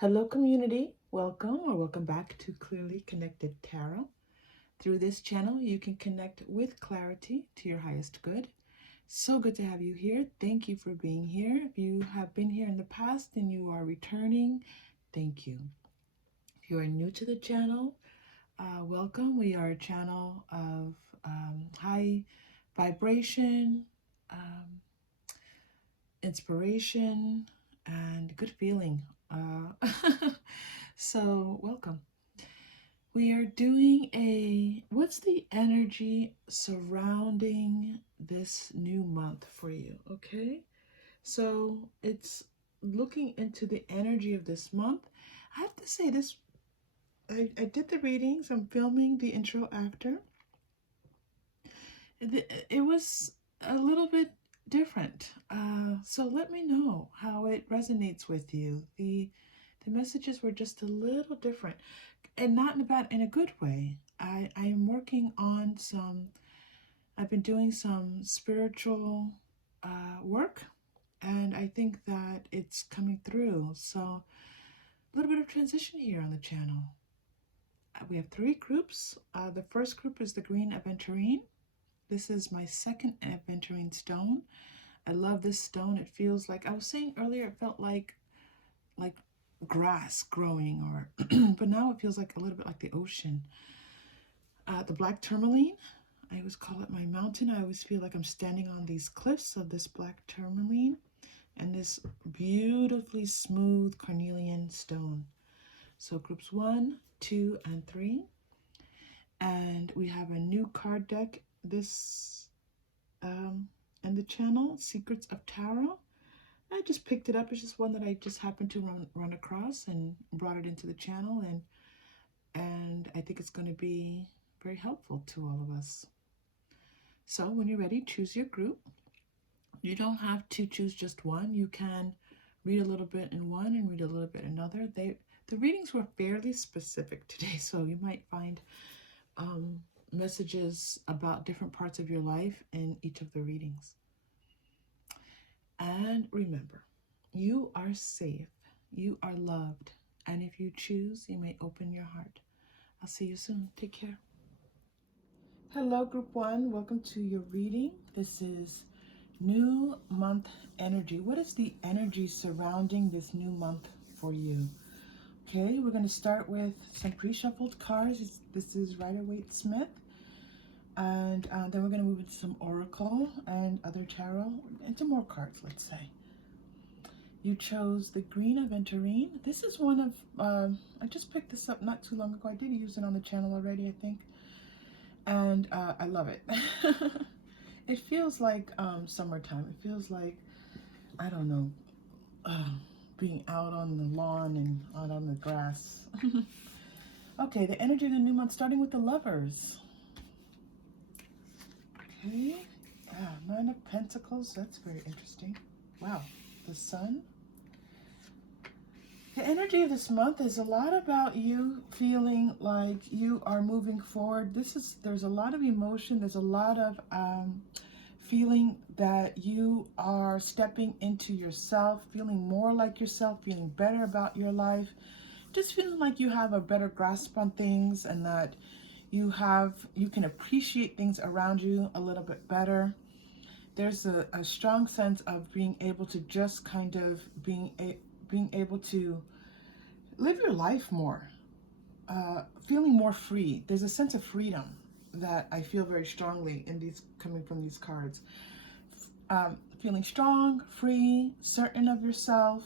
Hello community, welcome or welcome back to Clearly Connected Tarot. Through this channel, you can connect with clarity to your highest good. So good to have you here. Thank you for being here. If you have been here in the past and you are returning, thank you. If you are new to the channel, welcome. We are a channel of high vibration, inspiration, and good feeling. So welcome. We are doing what's the energy surrounding this new month for you, okay? So it's looking into the energy of this month. I have to say this, I did the readings, I'm filming the intro after. It was a little bit different. So let me know how it resonates with you. The messages were just a little different, and not in a good way. I am working on I've been doing some spiritual work, and I think that it's coming through. So a little bit of transition here on the channel. We have three groups. The first group is the green Aventurine. This is my second Aventurine stone. I love this stone. It feels like, I was saying earlier, it felt like grass growing, or but now it feels like a little bit like the ocean. The black Tourmaline, I always call it my mountain. I always feel like I'm standing on these cliffs of this black Tourmaline, and this beautifully smooth Carnelian stone. So groups 1, 2, and 3. And we have a new card deck this in the channel, Secrets of Tarot. I just picked it up. It's just one that I just happened to run across and brought it into the channel, and I think it's going to be very helpful to all of us. So when you're ready, choose your group. You don't have to choose just one. You can read a little bit in one and read a little bit in another. The readings were fairly specific today, so you might find messages about different parts of your life in each of the readings. And remember, you are safe, you are loved, and if you choose, you may open your heart. I'll see you soon. Take care. Hello, group 1. Welcome to your reading. This is new month energy. What is the energy surrounding this new month for you? Okay, we're going to start with some pre-shuffled cards. This is Waite Smith. And then we're going to move into some oracle and other tarot, into more cards, let's say. You chose the green Aventurine. This is one of, I just picked this up not too long ago. I did use it on the channel already, I think. And I love it. It feels like summertime. It feels like, I don't know, being out on the lawn and out on the grass. Okay, the energy of the new month, starting with the Lovers. Okay, 9 of Pentacles, that's very interesting. Wow, the Sun. The energy of this month is a lot about you feeling like you are moving forward. There's a lot of emotion, there's a lot of feeling that you are stepping into yourself, feeling more like yourself, feeling better about your life, just feeling like you have a better grasp on things, and that you can appreciate things around you a little bit better. There's a strong sense of being able to just kind of being able to live your life more, feeling more free. There's a sense of freedom that I feel very strongly in these, coming from these cards. Feeling strong, free, certain of yourself,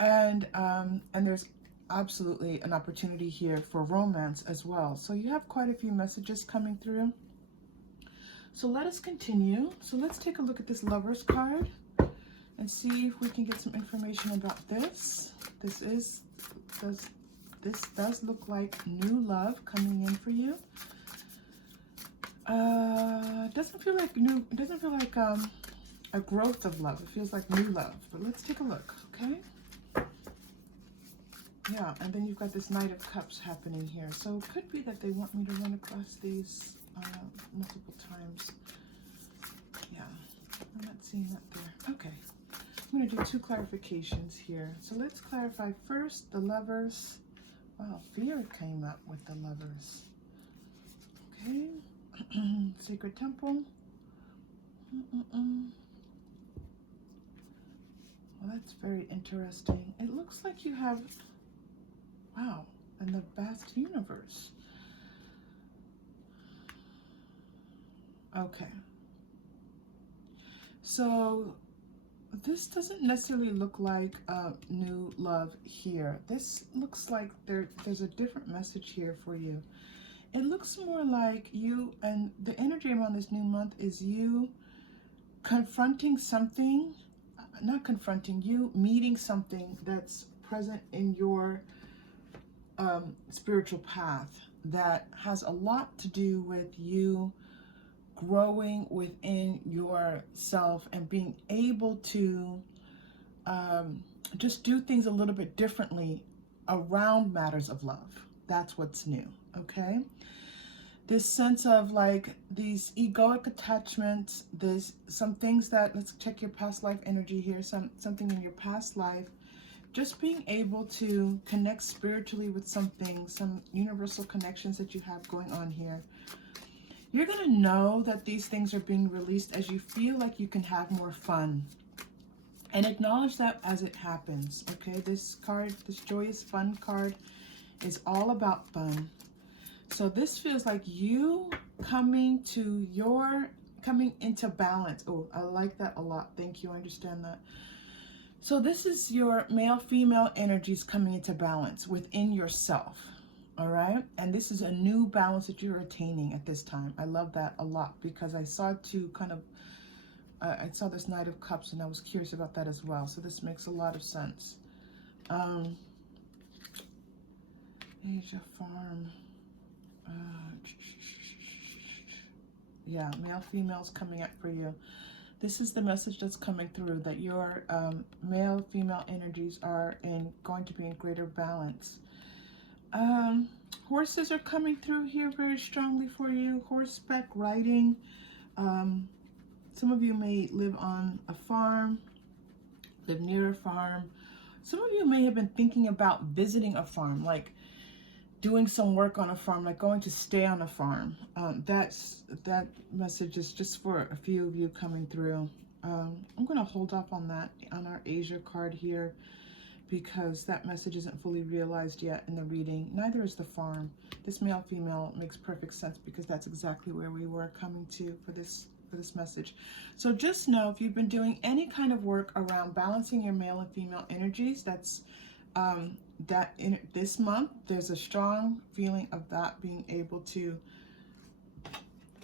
and there's absolutely an opportunity here for romance as well. So you have quite a few messages coming through. So let us continue. So let's take a look at this Lovers card and see if we can get some information about this. This does look like new love coming in for you. Doesn't feel like new. It doesn't feel like a growth of love. It feels like new love. But let's take a look, okay? Yeah, and then you've got this Knight of Cups happening here. So it could be that they want me to run across these multiple times. Yeah, I'm not seeing that there. Okay, I'm going to do 2 clarifications here. So let's clarify first the Lovers. Wow, fear came up with the Lovers. Okay. Sacred Temple. Well, that's very interesting. It looks like you have, wow, and the vast universe. Okay. So this doesn't necessarily look like a new love here. This looks like there's a different message here for you. It looks more like you, and the energy around this new month is you confronting something, not confronting, you meeting something that's present in your spiritual path that has a lot to do with you growing within yourself and being able to just do things a little bit differently around matters of love. That's what's new, okay? This sense of like these egoic attachments, there's some things that, let's check your past life energy here, something in your past life, just being able to connect spiritually with something, some universal connections that you have going on here. You're going to know that these things are being released as you feel like you can have more fun. And acknowledge that as it happens, okay? This card, this Joyous Fun card, is all about fun. So this feels like you coming into balance. Oh, I like that a lot. Thank you. I understand that. So this is your male-female energies coming into balance within yourself. All right. And this is a new balance that you're attaining at this time. I love that a lot because I saw two kind of, I saw this Knight of Cups and I was curious about that as well. So this makes a lot of sense. Asia Farm. Yeah, male, females coming up for you. This is the message that's coming through, that your male, female energies are going to be in greater balance. Horses are coming through here very strongly for you. Horseback riding. Some of you may live on a farm, live near a farm. Some of you may have been thinking about visiting a farm, like doing some work on a farm, like going to stay on a farm. That message is just for a few of you coming through. I'm going to hold off on that on our Asia card here, because that message isn't fully realized yet in the reading. Neither is the farm. This male-female makes perfect sense because that's exactly where we were coming to for this message. So just know, if you've been doing any kind of work around balancing your male and female energies, that's that in this month, there's a strong feeling of that being able to,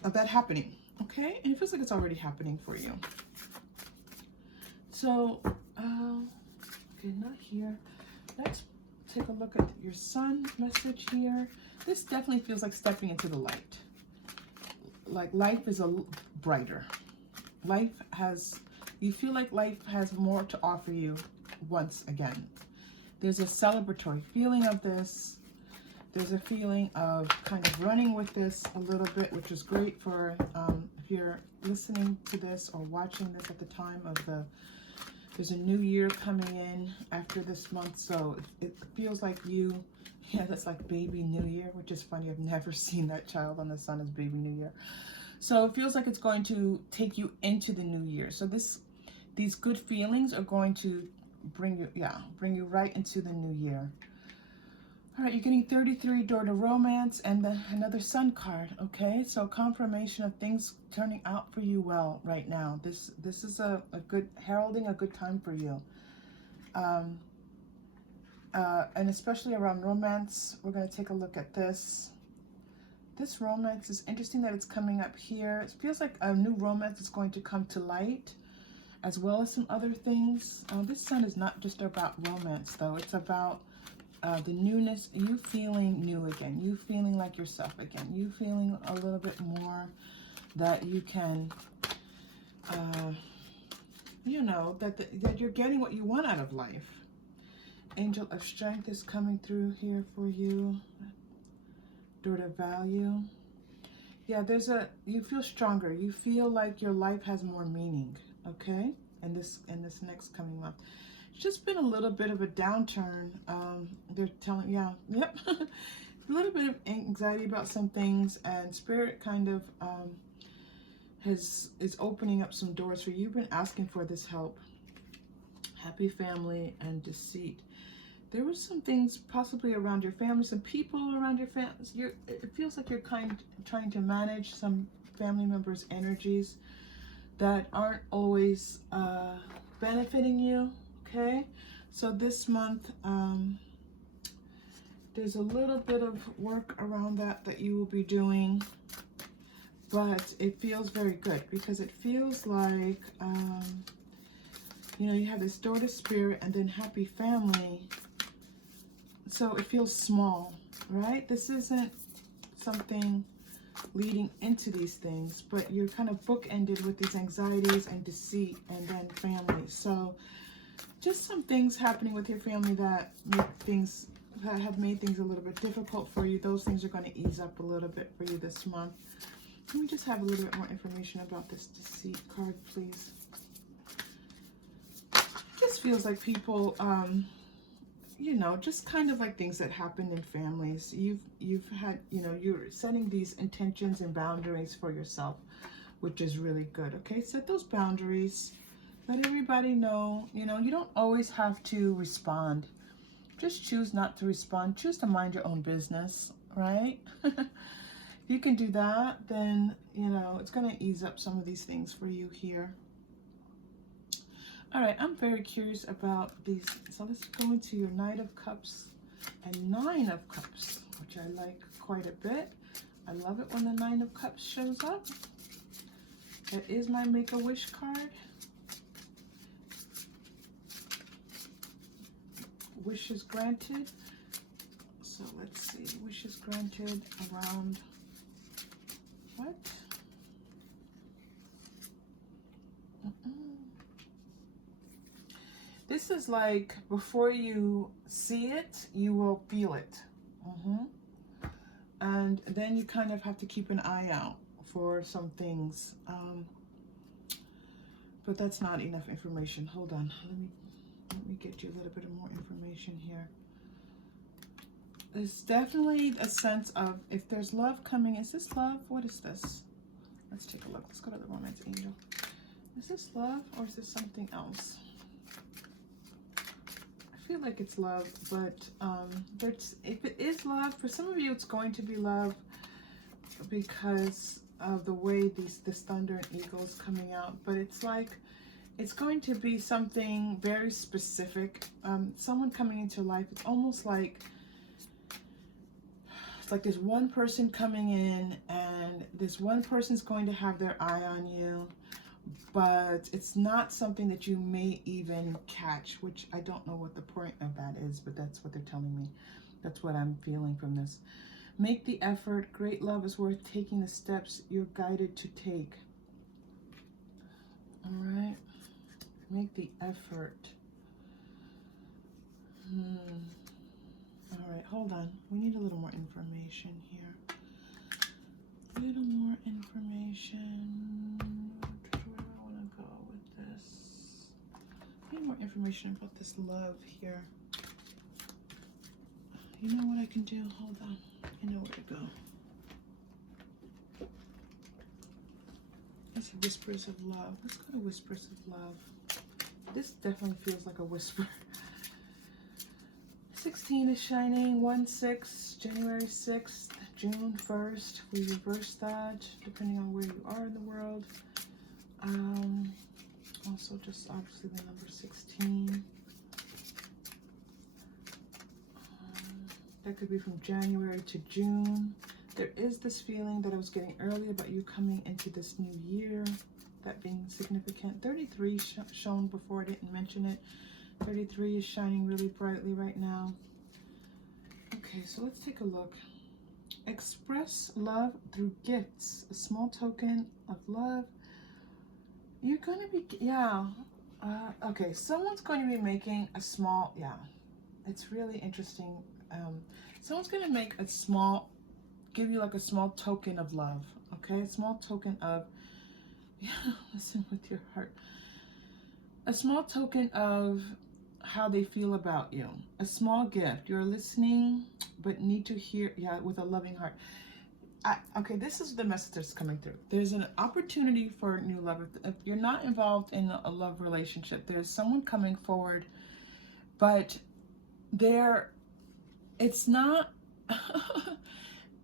of that happening, okay? And it feels like it's already happening for you. So, okay, not here. Let's take a look at your sun message here. This definitely feels like stepping into the light. Like life is brighter. Life has, you feel like life has more to offer you once again. There's a celebratory feeling of this. There's a feeling of kind of running with this a little bit, which is great for if you're listening to this or watching this at the time of there's a new year coming in after this month. So it feels like that's like baby new year, which is funny. I've never seen that child on the sun as baby new year. So it feels like it's going to take you into the new year. So these good feelings are going to bring you right into the new year. All right, you're getting 33, door to romance, and another sun card. Okay, so confirmation of things turning out for you well right now. This is a good heralding, a good time for you. And especially around romance, we're going to take a look at this. This romance is interesting that it's coming up here. It feels like a new romance is going to come to light, as well as some other things. This sun is not just about romance, though. It's about the newness, you feeling new again, you feeling like yourself again, you feeling a little bit more that you can, you know, that you're getting what you want out of life. Angel of Strength is coming through here for you. Door to Value. Yeah, you feel stronger. You feel like your life has more meaning, okay? and this next coming month. It's just been a little bit of a downturn. They're telling, yeah, yep, a little bit of anxiety about some things, and Spirit kind of is opening up some doors for you. You've been asking for this help. Happy family and deceit. There were some things possibly around your family, some people around your family. It feels like you're trying to manage some family members' energies that aren't always benefiting you, okay? So this month, there's a little bit of work around that you will be doing, but it feels very good because it feels like, you know, you have this door to Spirit and then happy family. So it feels small, right? This isn't something leading into these things, but you're kind of bookended with these anxieties and deceit and then family. So just some things happening with your family that have made things a little bit difficult for you. Those things are going to ease up a little bit for you this month. Can we just have a little bit more information about this deceit card, please? Just feels like people, you know, just kind of like things that happen in families. You've had, you know, you're setting these intentions and boundaries for yourself, which is really good. Okay, set those boundaries. Let everybody know, you know, you don't always have to respond. Just choose not to respond. Choose to mind your own business, right? If you can do that, then, you know, it's going to ease up some of these things for you here. All right, I'm very curious about these. So let's go into your Knight of Cups and Nine of Cups, which I like quite a bit. I love it when the Nine of Cups shows up. That is my Make-A-Wish card. Wishes granted. So let's see, wishes granted around what? This is like before you see it, you will feel it. And then you kind of have to keep an eye out for some things. But that's not enough information. Hold on. Let me get you a little bit of more information here. There's definitely a sense of if there's love coming. Is this love? What is this? Let's take a look. Let's go to the Romance Angel. Is this love or is this something else? I feel like it's love, but if it is love, for some of you it's going to be love because of the way this thunder and eagle is coming out. But it's like it's going to be something very specific. Someone coming into life. It's almost like there's one person coming in and this one person's going to have their eye on you, but it's not something that you may even catch, which I don't know what the point of that is, but that's what they're telling me. That's what I'm feeling from this. Make the effort. Great love is worth taking the steps you're guided to take. All right. Make the effort. All right, hold on. We need a little more information here. A little more information. Where do I want to go with this? I need more information about this love here. You know what I can do? Hold on. I know where to go. It's Whispers of Love. Let's go to Whispers of Love. This definitely feels like a whisper. 16 is shining. 1/6, January 6th, June 1st. We reverse that depending on where you are in the world. Also, just obviously the number 16. That could be from January to June. There is this feeling that I was getting earlier about you coming into this new year, that being significant. 33 shown before, I didn't mention it. 33 is shining really brightly right now. Okay, so let's take a look. Express love through gifts. A small token of love. You're going to be, okay, someone's going to be making a small, it's really interesting. Someone's going to make a small, give you like a small token of love, okay? A small token of, listen with your heart. a small token of how they feel about you. A small gift. You're listening, but need to hear, yeah, with a loving heart. Okay, this is the message that's coming through. There's an opportunity for new love. If you're not involved in a love relationship, there's someone coming forward, but it's not,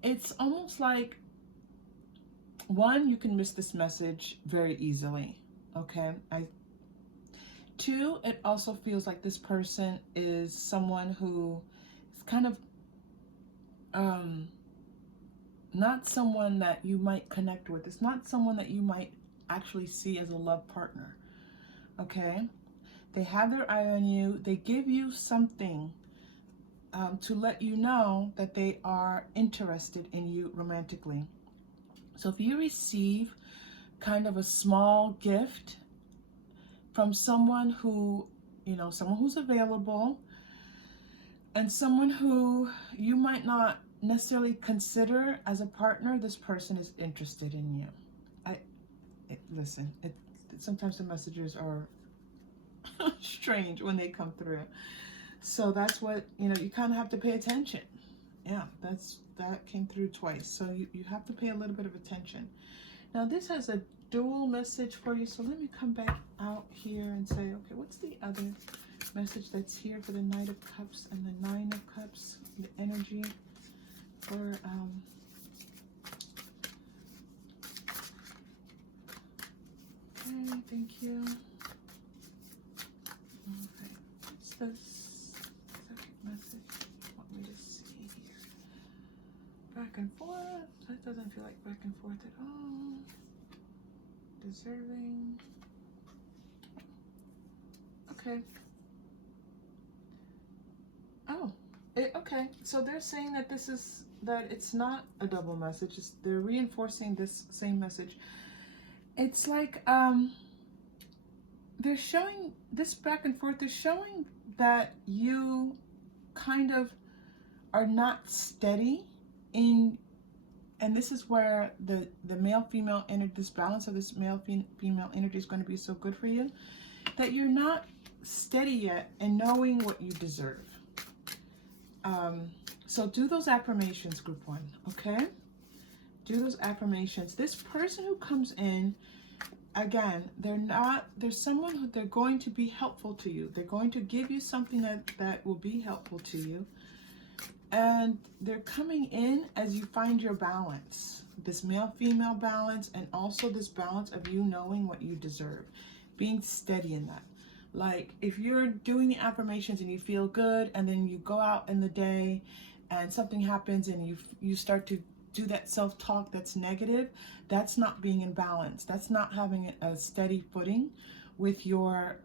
it's almost like, one, you can miss this message very easily, okay? Two, it also feels like this person is someone who is kind of, not someone that you might connect with. It's not someone that you might actually see as a love partner, okay? They have their eye on you. They give you something to let you know that they are interested in you romantically. So if you receive kind of a small gift from someone who, someone who's available, and someone who you might not necessarily consider as a partner, this person is interested in you. Listen, sometimes the messages are strange when they come through. So that's what, you kind of have to pay attention. Yeah, that came through twice. So you have to pay a little bit of attention. Now this has a dual message for you. So let me come back out here and say, okay, what's the other message that's here for the Knight of Cups and the Nine of Cups? The energy for okay, thank you. Okay, what's the second message you want me to see here? Back and forth. That doesn't feel like back and forth at all. Deserving. Okay. Oh, okay. So they're saying that it's not a double message. They're reinforcing this same message. It's like they're showing this back and forth. They're showing that you kind of are not steady in, and this is where the male-female energy, this balance of this male-female energy is going to be so good for you, that you're not steady yet in knowing what you deserve. So do those affirmations, group one, okay? Do those affirmations. This person who comes in, again, there's someone who they're going to be helpful to you. They're going to give you something that will be helpful to you. And they're coming in as you find your balance, this male-female balance, and also this balance of you knowing what you deserve, being steady in that. Like if you're doing the affirmations and you feel good, and then you go out in the day and something happens and you start to do that self-talk that's negative, that's not being in balance. That's not having a steady footing with your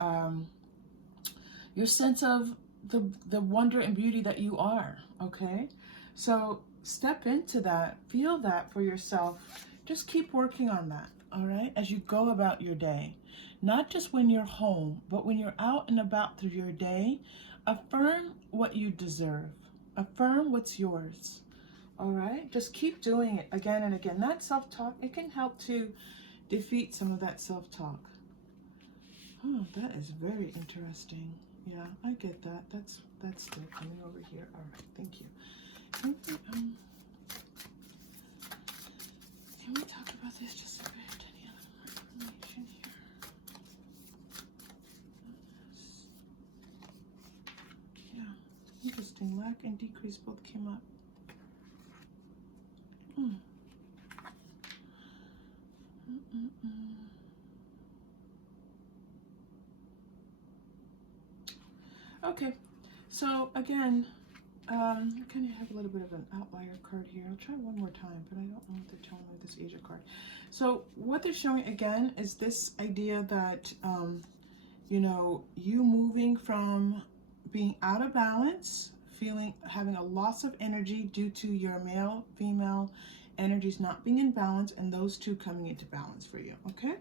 sense of the wonder and beauty that you are, okay? So step into that, feel that for yourself. Just keep working on that, all right, as you go about your day. Not just when you're home, but when you're out and about through your day. Affirm what you deserve. Affirm what's yours, all right? Just keep doing it again and again. That self-talk, it can help to defeat some of that self-talk. Oh, that is very interesting. Yeah, I get that. That's still coming over here. All right, thank you. Can we talk about this just a bit? Any other information here? Yeah, interesting. Lack and decrease both came up. Okay, so again, I kind of have a little bit of an outlier card here. I'll try one more time, but I don't know what they're telling me with this Asia card. So what they're showing again is this idea that, you moving from being out of balance, having a loss of energy due to your male-female energies not being in balance, and those two coming into balance for you, okay?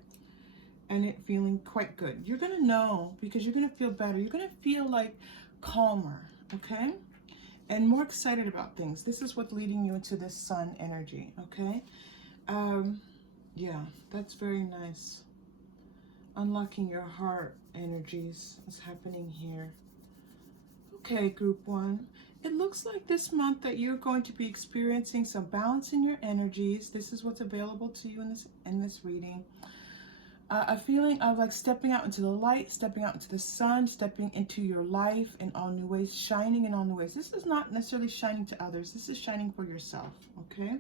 And it feeling quite good. You're going to know, because you're going to feel better. You're going to feel like calmer, okay? And more excited about things. This is what's leading you into this sun energy, okay? Yeah, that's very nice. Unlocking your heart energies is happening here. Okay, group 1. It looks like this month that you're going to be experiencing some balance in your energies. This is what's available to you in this reading. A feeling of like stepping out into the light, stepping out into the sun, stepping into your life in all new ways, shining in all new ways. This is not necessarily shining to others. This is shining for yourself, okay?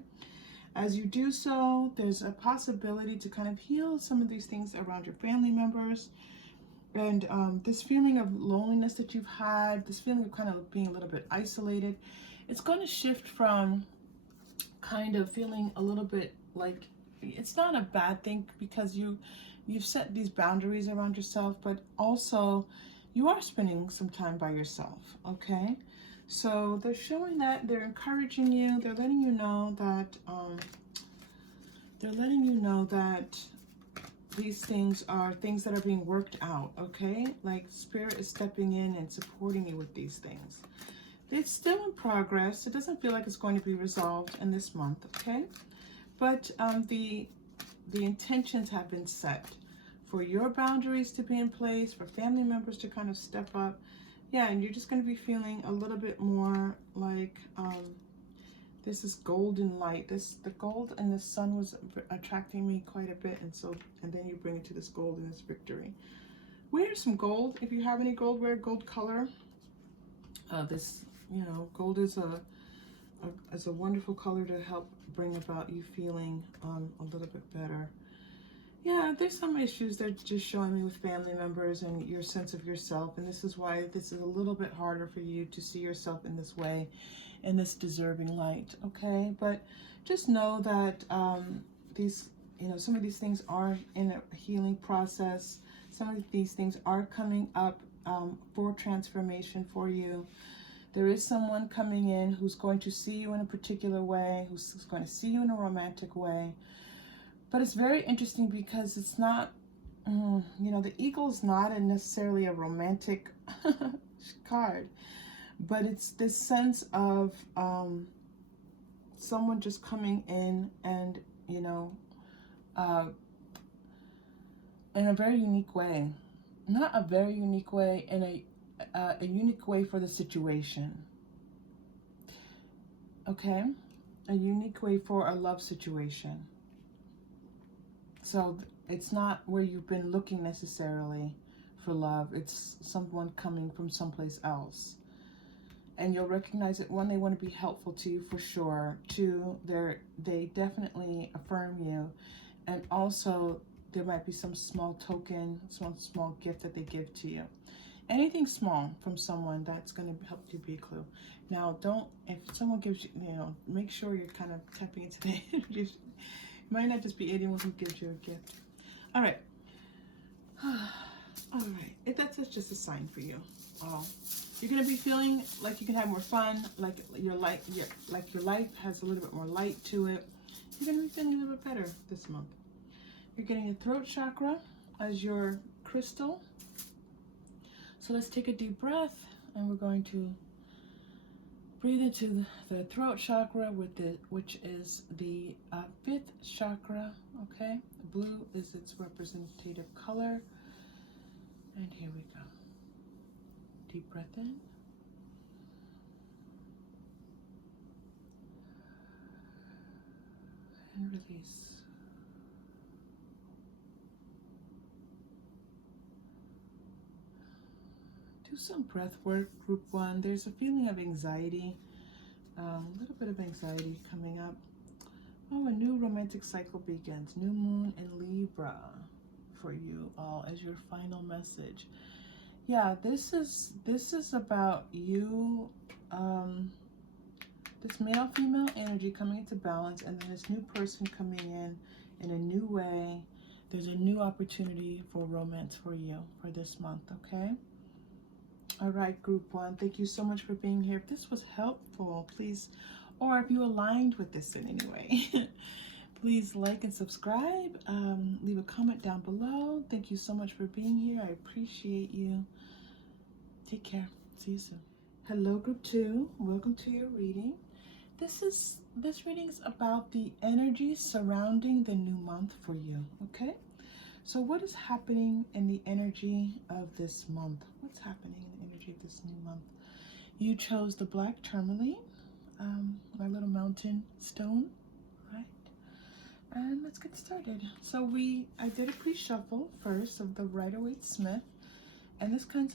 As you do so, there's a possibility to kind of heal some of these things around your family members. And this feeling of loneliness that you've had, this feeling of kind of being a little bit isolated, it's going to shift from kind of feeling a little bit like it's not a bad thing because you've set these boundaries around yourself, but also you are spending some time by yourself, okay? So they're showing that, they're encouraging you, they're letting you know that these things are things that are being worked out, okay? Like Spirit is stepping in and supporting you with these things. It's still in progress. It doesn't feel like it's going to be resolved in this month, okay? But the intentions have been set for your boundaries to be in place, for family members to kind of step up. Yeah, and you're just going to be feeling a little bit more like this is golden light. The gold and the sun was attracting me quite a bit, and then you bring it to this gold and this victory. Wear some gold if you have any gold. Wear gold color. Gold is a wonderful color to help bring about you feeling a little bit better. Yeah, there's some issues they're just showing me with family members and your sense of yourself, and this is why this is a little bit harder for you to see yourself in this way, in this deserving light, okay? But just know that some of these things are in a healing process. Some of these things are coming up for transformation for you. There is someone coming in who's going to see you in a particular way, who's going to see you in a romantic way. But it's very interesting because it's not, the eagle is not necessarily a romantic card, but it's this sense of someone just coming in and, in a very unique way. Not a very unique way, in a unique way for the situation. Okay? A unique way for a love situation. So it's not where you've been looking necessarily for love. It's someone coming from someplace else. And you'll recognize it. One, they want to be helpful to you for sure. Two, they definitely affirm you. And also, there might be some small token, some small gift that they give to you. Anything small from someone that's going to help you be a clue. Now, if someone gives you, make sure you're kind of tapping into the energy. It might not just be anyone who gives you a gift. All right. All right. That's just a sign for you. You're going to be feeling like you can have more fun, like your life has a little bit more light to it. You're going to be feeling a little bit better this month. You're getting a throat chakra as your crystal. So let's take a deep breath, and we're going to breathe into the throat chakra, which is the 5th chakra, okay? Blue is its representative color. And here we go. Deep breath in. And release. Do some breath work, group 1. There's a feeling of anxiety, a little bit of anxiety coming up. Oh, a new romantic cycle begins. New moon in Libra for you all as your final message. Yeah, this is about you, this male-female energy coming into balance, and then this new person coming in a new way. There's a new opportunity for romance for you for this month, okay? All right, group 1, thank you so much for being here. If this was helpful, please, or if you aligned with this in any way, please like and subscribe. Leave a comment down below. Thank you so much for being here. I appreciate you. Take care. See you soon. Hello, group 2. Welcome to your reading. This reading is about the energy surrounding the new month for you, okay? So what is happening in the energy of this month? What's happening in the energy of this new month? You chose the black tourmaline, my little mountain stone, right? And let's get started. So I did a pre-shuffle first of the Rider-Waite Smith, and this kind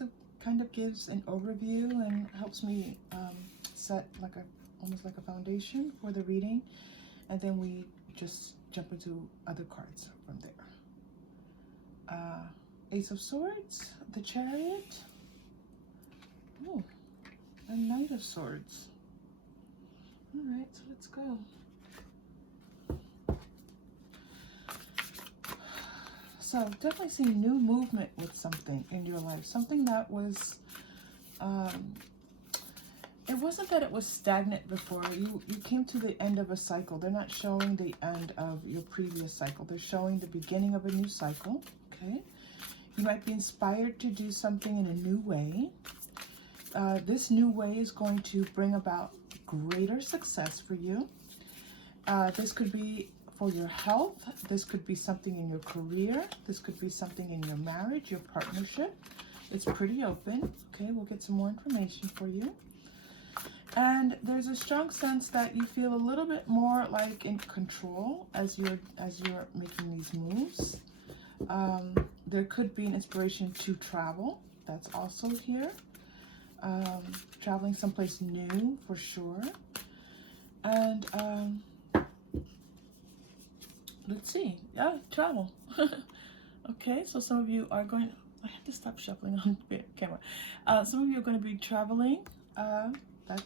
of gives an overview and helps me set like almost like a foundation for the reading, and then we just jump into other cards from there. Ace of Swords, the Chariot, oh, a Knight of Swords. All right, so let's go. So definitely seeing new movement with something in your life, something that was, it wasn't that it was stagnant before. You came to the end of a cycle. They're not showing the end of your previous cycle. They're showing the beginning of a new cycle, okay? You might be inspired to do something in a new way. This new way is going to bring about greater success for you. This could be for your health. This could be something in your career. This could be something in your marriage, your partnership. It's pretty open. Okay, we'll get some more information for you. And there's a strong sense that you feel a little bit more like in control as you're making these moves. There could be an inspiration to travel. That's also here. Traveling someplace new for sure. And let's see. Yeah, travel. Okay, so some of you are going. I have to stop shuffling on camera. Some of you are going to be traveling. That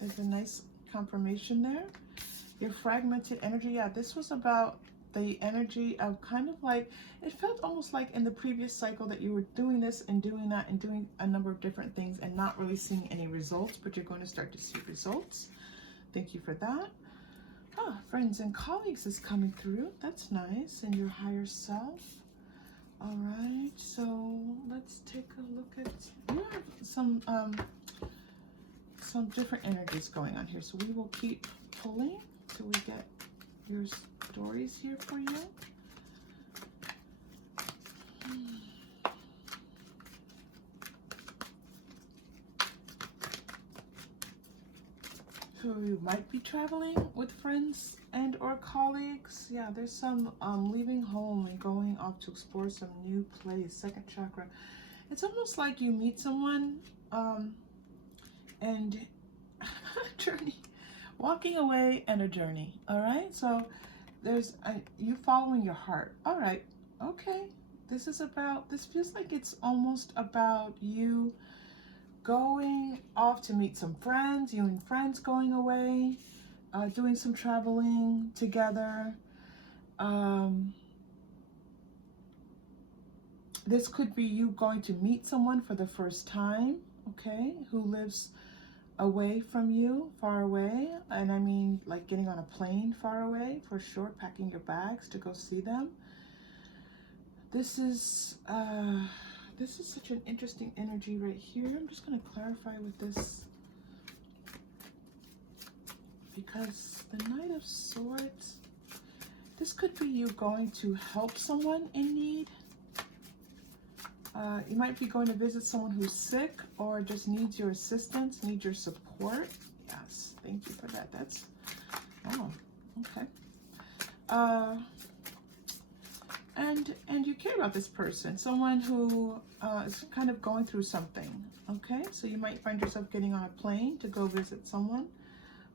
is a nice confirmation there. Your fragmented energy. Yeah, this was about the energy of kind of like, it felt almost like in the previous cycle that you were doing this and doing that and doing a number of different things and not really seeing any results, but you're going to start to see results. Thank you for that. Friends and colleagues is coming through. That's nice. And your higher self. All right, so let's take a look at, you have some different energies going on here. So we will keep pulling till we get your stories here for you. So you might be traveling with friends and or colleagues. Yeah, there's some leaving home and going off to explore some new place. Second chakra. It's almost like you meet someone and journey, walking away and a journey. All right, so there's you following your heart. All right, okay, this feels like it's almost about you going off to meet some friends, you and friends going away, doing some traveling together. This could be you going to meet someone for the first time, okay, who lives away from you, far away. And I mean like getting on a plane far away for sure, packing your bags to go see them. This is such an interesting energy right here. I'm just going to clarify with this because the Knight of Swords, this could be you going to help someone in need. You might be going to visit someone who's sick or just needs your assistance, needs your support. Yes, thank you for that. That's, oh, okay. And you care about this person, someone who is kind of going through something, okay? So you might find yourself getting on a plane to go visit someone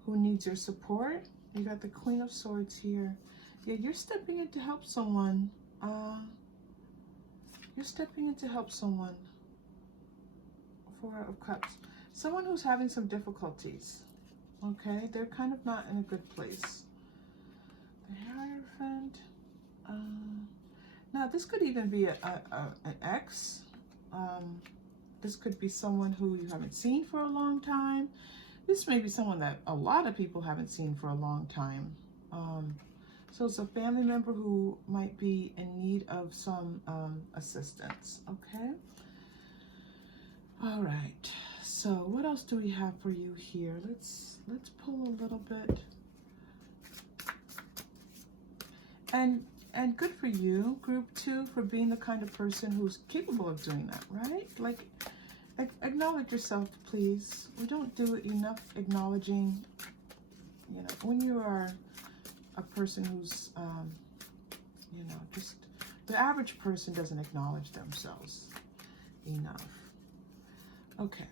who needs your support. You got the Queen of Swords here. Yeah, you're stepping in to help someone. You're stepping in to help someone. Four of Cups. Someone who's having some difficulties, okay? They're kind of not in a good place. The Hierophant. Now, this could even be an ex. This could be someone who you haven't seen for a long time. This may be someone that a lot of people haven't seen for a long time. So it's a family member who might be in need of some assistance, okay? All right, so what else do we have for you here? Let's pull a little bit. And And good for you, group 2, for being the kind of person who's capable of doing that, right? Like, acknowledge yourself, please. We don't do enough acknowledging, you know, when you are a person who's, you know, just, the average person doesn't acknowledge themselves enough. Okay.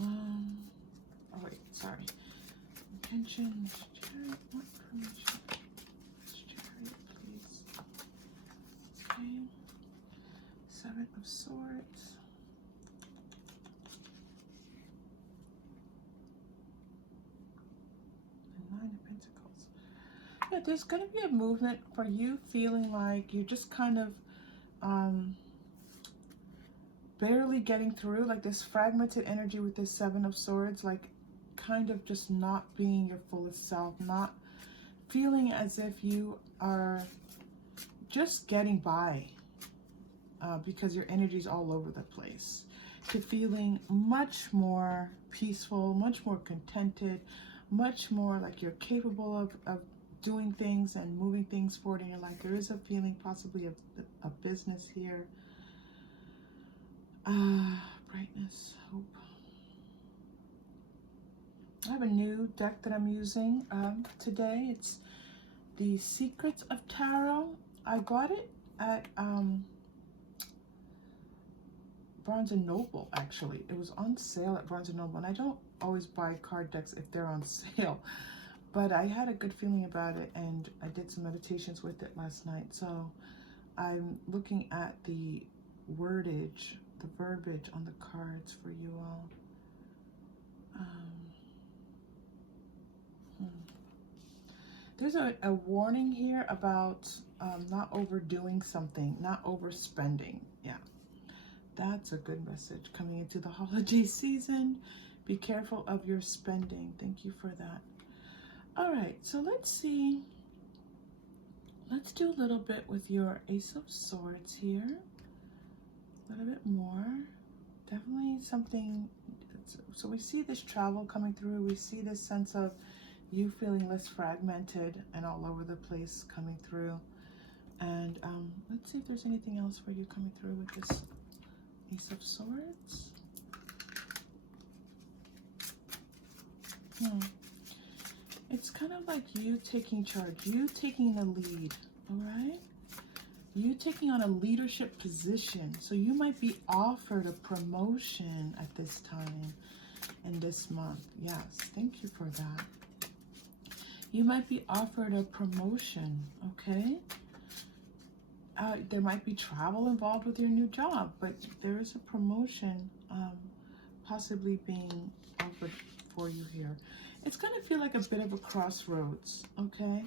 Oh, wait, sorry. Intention, chariot, what permission? Chariot, please. Okay. 7 of Swords. And 9 of Pentacles. Yeah, there's going to be a movement for you feeling like you're just kind of barely getting through, like this fragmented energy with this 7 of Swords, like kind of just not being your fullest self, not feeling as if you are just getting by because your energy is all over the place, to feeling much more peaceful, much more contented, much more like you're capable of doing things and moving things forward in your life. There is a feeling possibly of business here. Brightness, hope. I have a new deck that I'm using today. It's the Secrets of Tarot. I got it at Barnes & Noble, actually. It was on sale at Barnes & Noble, and I don't always buy card decks if they're on sale, but I had a good feeling about it, and I did some meditations with it last night. So I'm looking at the wordage, the verbiage on the cards for you all. There's a warning here about not overdoing something, not overspending. Yeah, that's a good message coming into the holiday season. Be careful of your spending. Thank you for that. All right, so let's see. Let's do a little bit with your Ace of Swords here. A little bit more. Definitely something. So we see this travel coming through. We see this sense of you feeling less fragmented and all over the place coming through. And let's see if there's anything else for you coming through with this Ace of Swords. It's kind of like you taking charge, you taking the lead, all right? You taking on a leadership position. So you might be offered a promotion at this time in this month. Yes, thank you for that. You might be offered a promotion, okay? There might be travel involved with your new job, but there is a promotion possibly being offered for you here. It's going to feel like a bit of a crossroads, okay?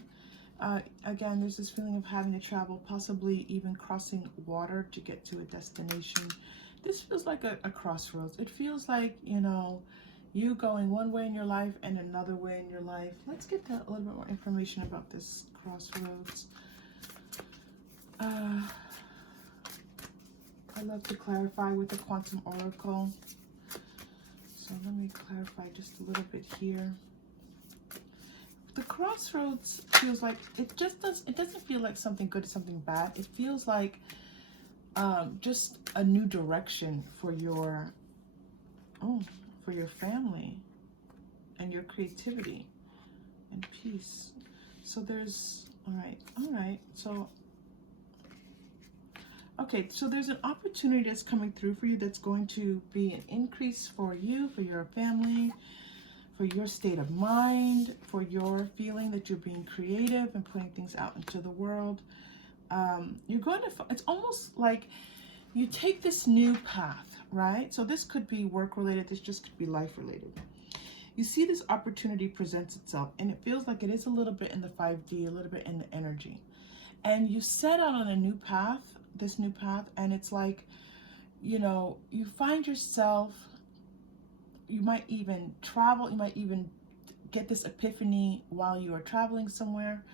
Again, there's this feeling of having to travel, possibly even crossing water to get to a destination. This feels like a crossroads. It feels like, you know, you going one way in your life and another way in your life. Let's get a little bit more information about this crossroads. I love to clarify with the Quantum Oracle. So let me clarify just a little bit here. The crossroads feels like it doesn't feel like something good or something bad. It feels like just a new direction for your family and your creativity and peace. So there's all right. So okay, so there's an opportunity that's coming through for you that's going to be an increase for you, for your family, for your state of mind, for your feeling that you're being creative and putting things out into the world. You're going to, it's almost like you take this new path, right? So this could be work related, this just could be life related. You see this opportunity presents itself, and it feels like it is a little bit in the 5D, a little bit in the energy. And you set out on a new path, this new path, and it's like, you know, you find yourself, you might even travel, you might even get this epiphany while you are traveling somewhere.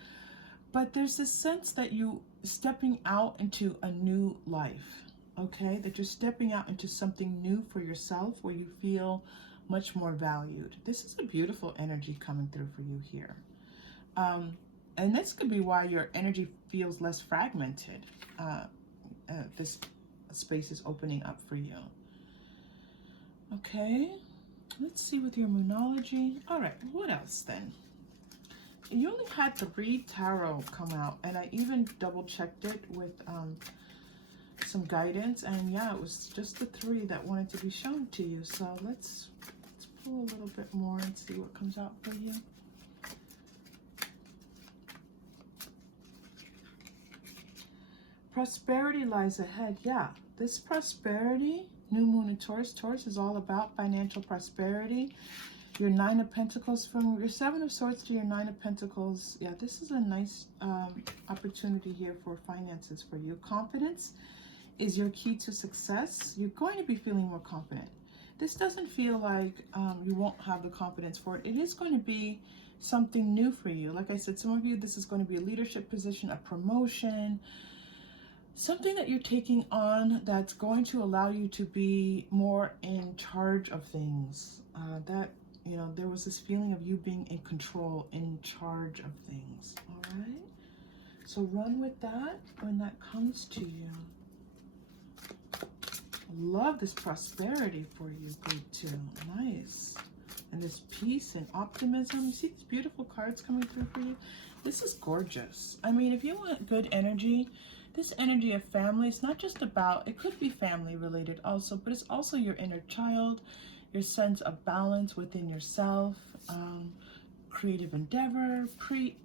But there's this sense that you stepping out into a new life, okay? That you're stepping out into something new for yourself where you feel much more valued. This is a beautiful energy coming through for you here. And this could be why your energy feels less fragmented. This space is opening up for you. Okay, let's see with your Moonology. All right, what else then? You only had 3 tarot come out, and I even double checked it with some guidance, and yeah, it was just the 3 that wanted to be shown to you. So let's pull a little bit more and see what comes out for you. Prosperity lies ahead. Yeah, this prosperity, new moon in Taurus. Taurus is all about financial prosperity. Your 9 of Pentacles, from your 7 of Swords to your 9 of Pentacles. Yeah, this is a nice opportunity here for finances for you. Confidence is your key to success. You're going to be feeling more confident. This doesn't feel like you won't have the confidence for it. It is going to be something new for you. Like I said, some of you, this is going to be a leadership position, a promotion, something that you're taking on that's going to allow you to be more in charge of things. You know, there was this feeling of you being in control, in charge of things. All right? So run with that when that comes to you. Love this prosperity for you, good too. Nice. And this peace and optimism. You see these beautiful cards coming through for you? This is gorgeous. I mean, if you want good energy, this energy of family, it's not just about, it could be family related also, but it's also your inner child, your sense of balance within yourself, creative endeavor,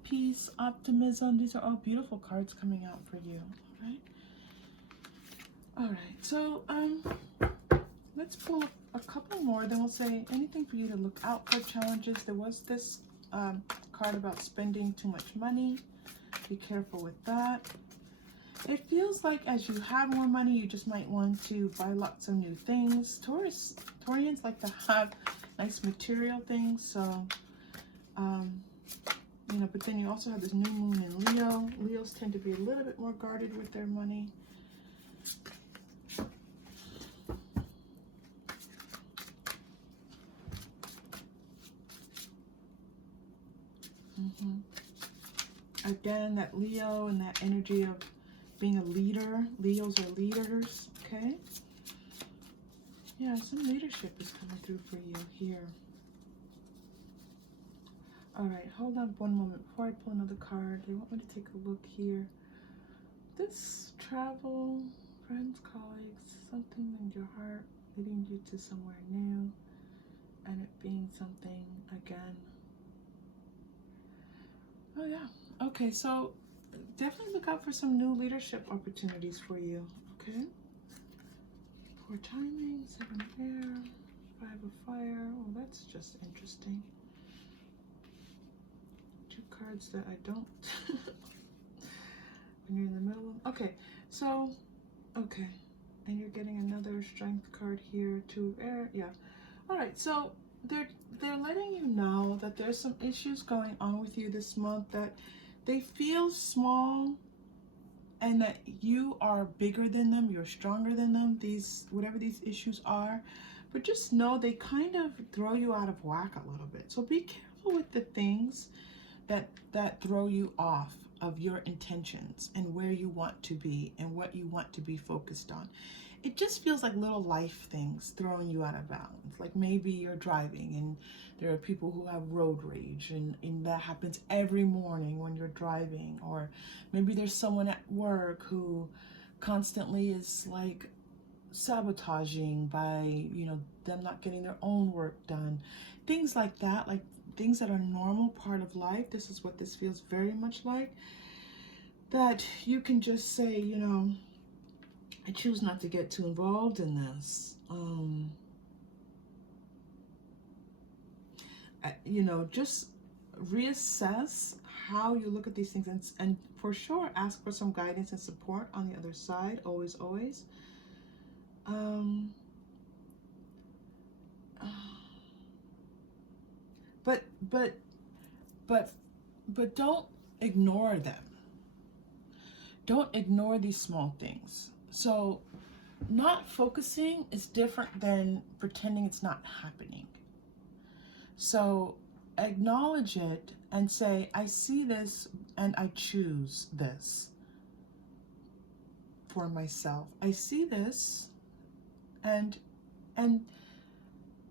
peace, optimism. These are all beautiful cards coming out for you, all right? All right, so let's pull a couple more, then we'll say anything for you to look out for, challenges. There was this card about spending too much money. Be careful with that. It feels like as you have more money, you just might want to buy lots of new things. Taurians like to have nice material things, so, you know, but then you also have this new moon in Leo. Leos tend to be a little bit more guarded with their money. Again, that Leo and that energy of being a leader. Leos are leaders, okay? Yeah, some leadership is coming through for you here. All right, hold on one moment before I pull another card. They want me to take a look here. This travel, friends, colleagues, something in your heart leading you to somewhere new, and it being something again. Oh yeah, okay, so definitely look out for some new leadership opportunities for you, okay? 4 timing, 7 of air, 5 of fire. Oh, that's just interesting. 2 cards that I don't when you're in the middle. Okay, so, okay, and you're getting another strength card here, 2 of air. Yeah, all right, so they're letting you know that there's some issues going on with you this month, that they feel small and that you are bigger than them, you're stronger than them, these, whatever these issues are. But just know they kind of throw you out of whack a little bit. So be careful with the things that throw you off of your intentions and where you want to be and what you want to be focused on. It just feels like little life things throwing you out of balance. Like maybe you're driving and there are people who have road rage, and that happens every morning when you're driving. Or maybe there's someone at work who constantly is like sabotaging by, you know, them not getting their own work done. Things like that, like things that are normal part of life. This is what this feels very much like. That you can just say, you know, I choose not to get too involved in this. You know, just reassess how you look at these things, and for sure ask for some guidance and support on the other side. Always, always. But don't ignore them. Don't ignore these small things. So not focusing is different than pretending it's not happening. So acknowledge it and say, I see this and I choose this for myself. I see this, and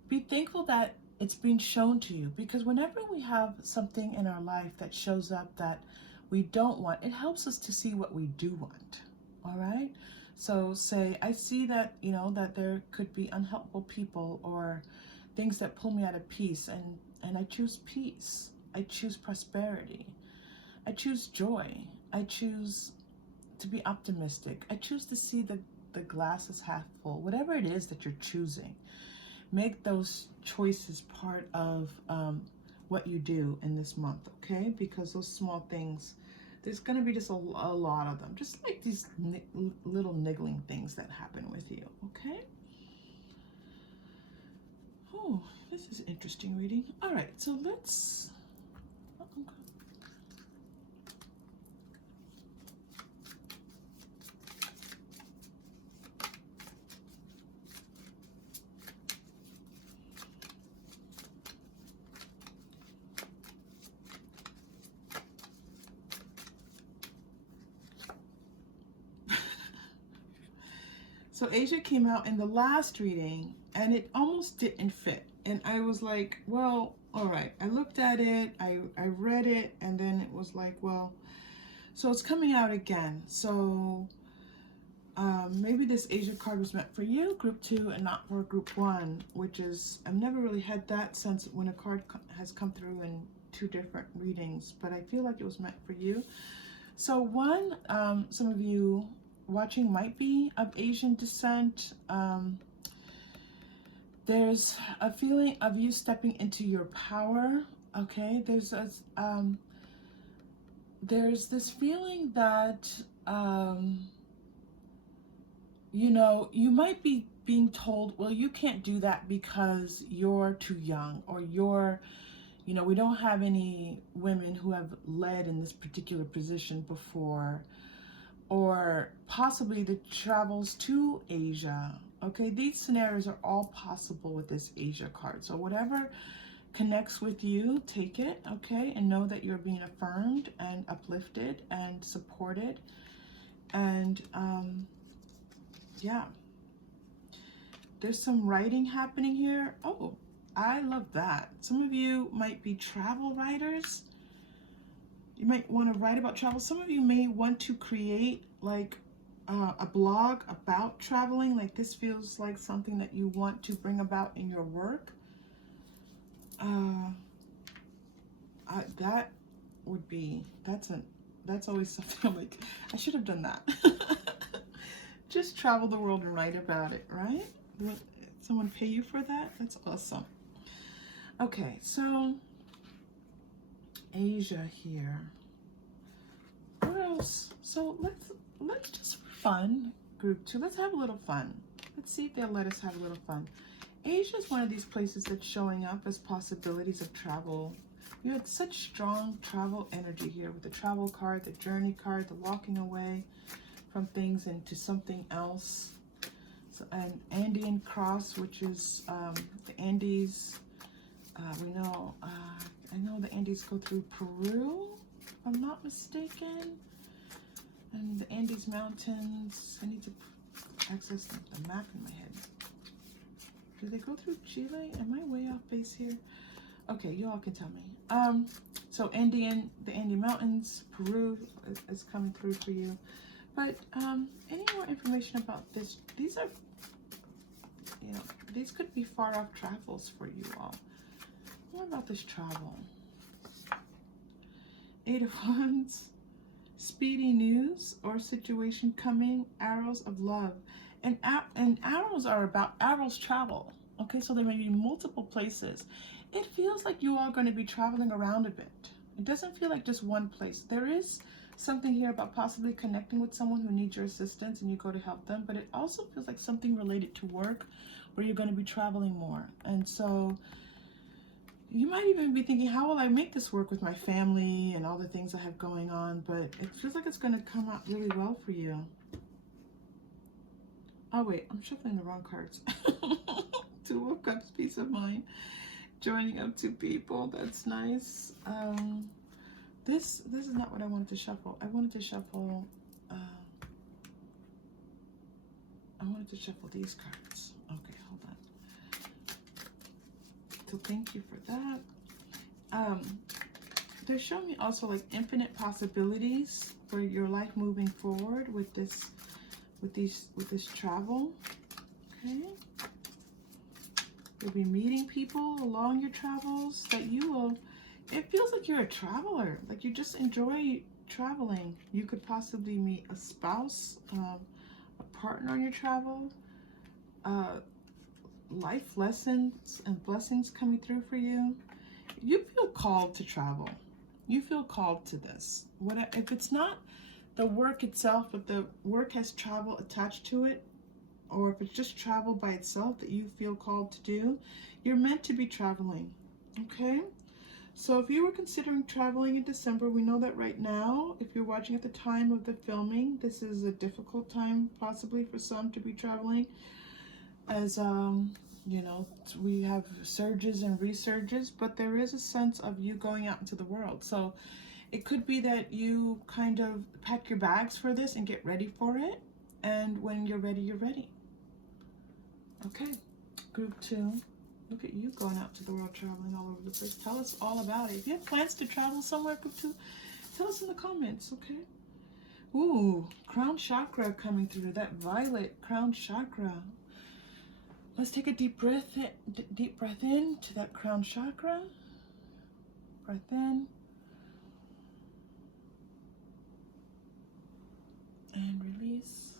be thankful that it's being shown to you, because whenever we have something in our life that shows up that we don't want, it helps us to see what we do want. All right. So say I see that, you know, that there could be unhelpful people or things that pull me out of peace, and I choose peace. I choose prosperity. I choose joy. I choose to be optimistic. I choose to see the glass is half full. Whatever it is that you're choosing, make those choices part of what you do in this month, okay? Because those small things, there's going to be just a lot of them, just like these little niggling things that happen with you, okay? Oh, this is interesting reading. All right, so let's... Oh, okay. So Asia came out in the last reading, and it almost didn't fit. And I was like, well, all right. I looked at it, I read it, and then it was like, well, so it's coming out again. So maybe this Asia card was meant for you, group 2, and not for group 1, which is, I've never really had that sense when a card has come through in 2 different readings, but I feel like it was meant for you. So one, some of you watching might be of Asian descent. There's a feeling of you stepping into your power. Okay, there's this feeling that you know, you might be being told, well, you can't do that because you're too young, or you're, you know, we don't have any women who have led in this particular position before, or possibly the travels to Asia. Okay, these scenarios are all possible with this Asia card. So whatever connects with you, take it, okay, and know that you're being affirmed and uplifted and supported. And yeah, there's some writing happening here. Oh, I love that. Some of you might be travel writers. You might want to write about travel. Some of you may want to create like a blog about traveling. Like this feels like something that you want to bring about in your work. That would be, that's always something I'm like, I should have done that. Just travel the world and write about it, right? Would someone pay you for that? That's awesome. Okay, so Asia here. What else? So let's just for fun, group 2, let's have a little fun. Let's see if they'll let us have a little fun. Asia is one of these places that's showing up as possibilities of travel. You had such strong travel energy here with the travel card, the journey card, the walking away from things into something else. So, an Andean cross, which is the Andes. We know, I know the Andes go through Peru, if I'm not mistaken. And the Andes Mountains, I need to access the map in my head. Do they go through Chile? Am I way off base here? Okay, you all can tell me. So the Andean Mountains, Peru is coming through for you. But any more information about this? These are, you know, these could be far off travels for you all. More about this travel. 8 of Wands, speedy news or situation coming, arrows of love. And arrows are about arrows travel. Okay, so there may be multiple places. It feels like you are going to be traveling around a bit. It doesn't feel like just one place. There is something here about possibly connecting with someone who needs your assistance and you go to help them, but it also feels like something related to work where you're going to be traveling more. And so you might even be thinking, how will I make this work with my family and all the things I have going on? But it feels like it's going to come out really well for you. Oh wait, I'm shuffling the wrong cards. 2 of Cups, peace of mind. Joining up 2 people, that's nice. This is not what I wanted to shuffle. I wanted to shuffle these cards. Okay, hold on. So thank you for that. They're showing me also like infinite possibilities for your life moving forward with this travel. Okay. You'll be meeting people along your travels that you will. It feels like you're a traveler, like you just enjoy traveling. You could possibly meet a spouse, a partner on your travel, life lessons and blessings coming through for you. You feel called to travel. You feel called to this. If it's not the work itself, but the work has travel attached to it, or if it's just travel by itself that you feel called to do, you're meant to be traveling. Okay? So if you were considering traveling in December, we know that right now, if you're watching at the time of the filming, this is a difficult time possibly for some to be traveling, as you know, we have surges and resurges, but there is a sense of you going out into the world. So it could be that you kind of pack your bags for this and get ready for it, and when you're ready, you're ready. Okay, group 2. Look at you going out to the world, traveling all over the place. Tell us all about it. If you have plans to travel somewhere, group 2, tell us in the comments, okay? Ooh, crown chakra coming through, that violet crown chakra. Let's take a deep breath in to that crown chakra. Breath in. And release.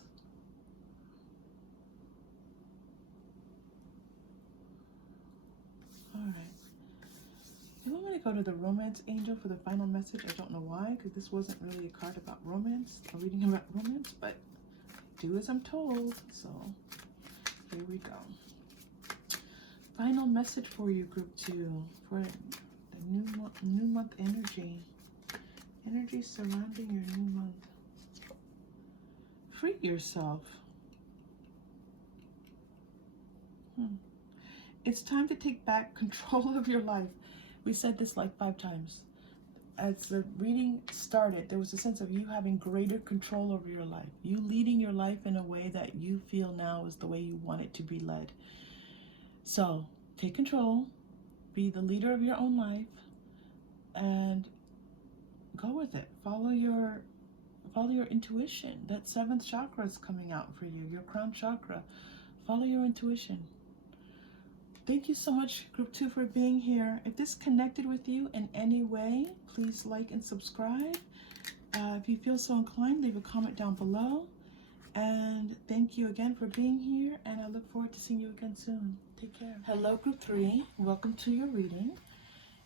All right. You want me to go to the romance angel for the final message? I don't know why, because this wasn't really a card about romance, a reading about romance, but do as I'm told. So here we go. Final message for you, group 2, for the new month energy. Energy surrounding your new month. Free yourself. It's time to take back control of your life. We said this like 5 times. As the reading started, there was a sense of you having greater control over your life. You leading your life in a way that you feel now is the way you want it to be led. So take control, be the leader of your own life, and go with it. Follow your intuition. That 7th chakra is coming out for you, your crown chakra. Follow your intuition. Thank you so much, group 2, for being here. If this connected with you in any way, please like and subscribe. If you feel so inclined, leave a comment down below. And thank you again for being here, and I look forward to seeing you again soon. Take care. Hello, group 3. Welcome to your reading.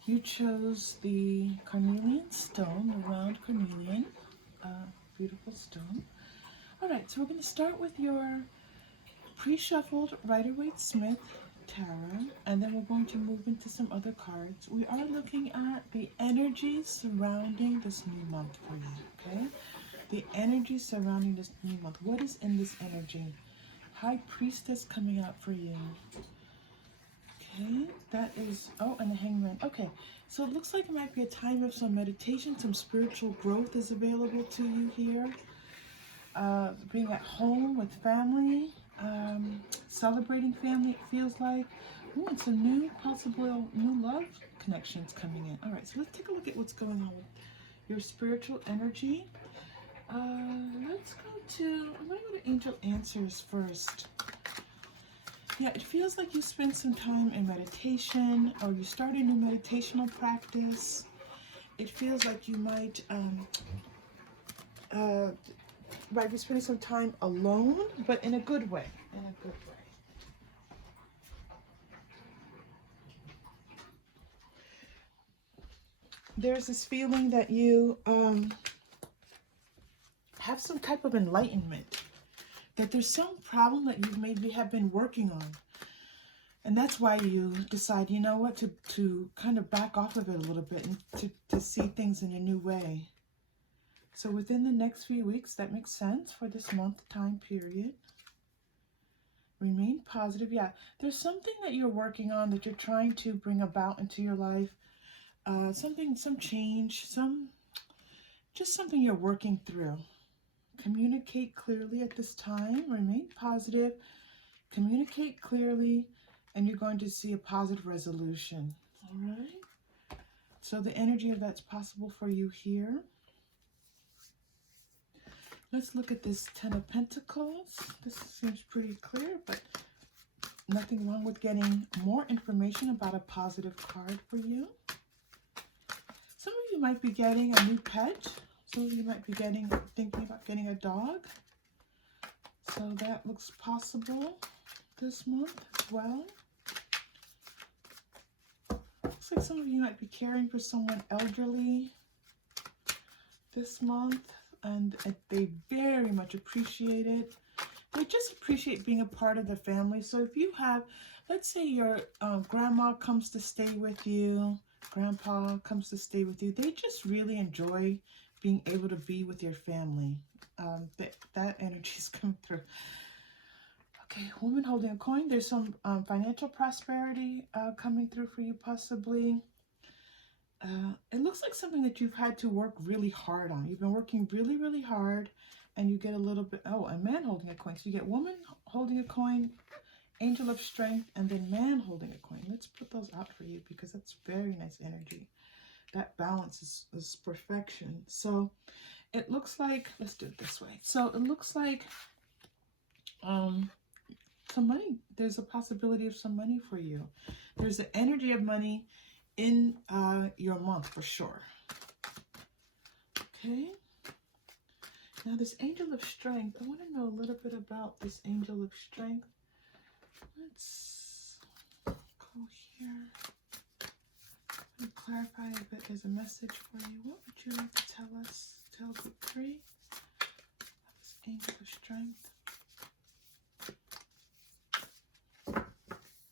You chose the Carnelian stone, the round Carnelian. Beautiful stone. All right, so we're going to start with your pre-shuffled Rider-Waite-Smith tarot, and then we're going to move into some other cards. We are looking at the energy surrounding this new month for you, okay? The energy surrounding this new month. What is in this energy? High Priestess coming out for you. Okay, that is, oh, and the Hangman. Okay, so it looks like it might be a time of some meditation, some spiritual growth is available to you here. Being at home with family, celebrating family, it feels like. Ooh, and some new, possible new love connections coming in. All right, so let's take a look at what's going on with your spiritual energy. Let's go to, I'm going to go to Angel Answers first. Yeah, it feels like you spent some time in meditation, or you started a new meditational practice. It feels like you might be spending some time alone, but in a good way. In a good way. There's this feeling that you have some type of enlightenment, that there's some problem that you maybe have been working on. And that's why you decide, you know what, to kind of back off of it a little bit and to see things in a new way. So within the next few weeks, that makes sense for this month time period. Remain positive. Yeah, there's something that you're working on, that you're trying to bring about into your life. Some change, some just something you're working through. Communicate clearly at this time. Remain positive. Communicate clearly, and you're going to see a positive resolution. All right? So the energy of that's possible for you here. Let's look at this Ten of Pentacles. This seems pretty clear, but nothing wrong with getting more information about a positive card for you. Some of you might be getting a new pet. Some of you might be thinking about getting a dog. So that looks possible this month as well. Looks like some of you might be caring for someone elderly this month, and they very much appreciate it. They just appreciate being a part of the family. So if you have, let's say your grandma comes to stay with you, grandpa comes to stay with you, they just really enjoy being able to be with your family. That energy is coming through. Okay, woman holding a coin. There's some financial prosperity coming through for you possibly. It looks like something that you've had to work really hard on. You've been working really, really hard, and you get a little bit, oh, a man holding a coin. So you get woman holding a coin, angel of strength, and then man holding a coin. Let's put those out for you because that's very nice energy. That balance is perfection. So it looks like, let's do it this way. So it looks like some money. There's a possibility of some money for you. There's the energy of money in your month for sure. Okay. Now this angel of strength, I want to know a little bit about this angel of strength. Let's go here and clarify a bit as a message for you. What would you like to tell us? Tell group 3 about this angel of strength.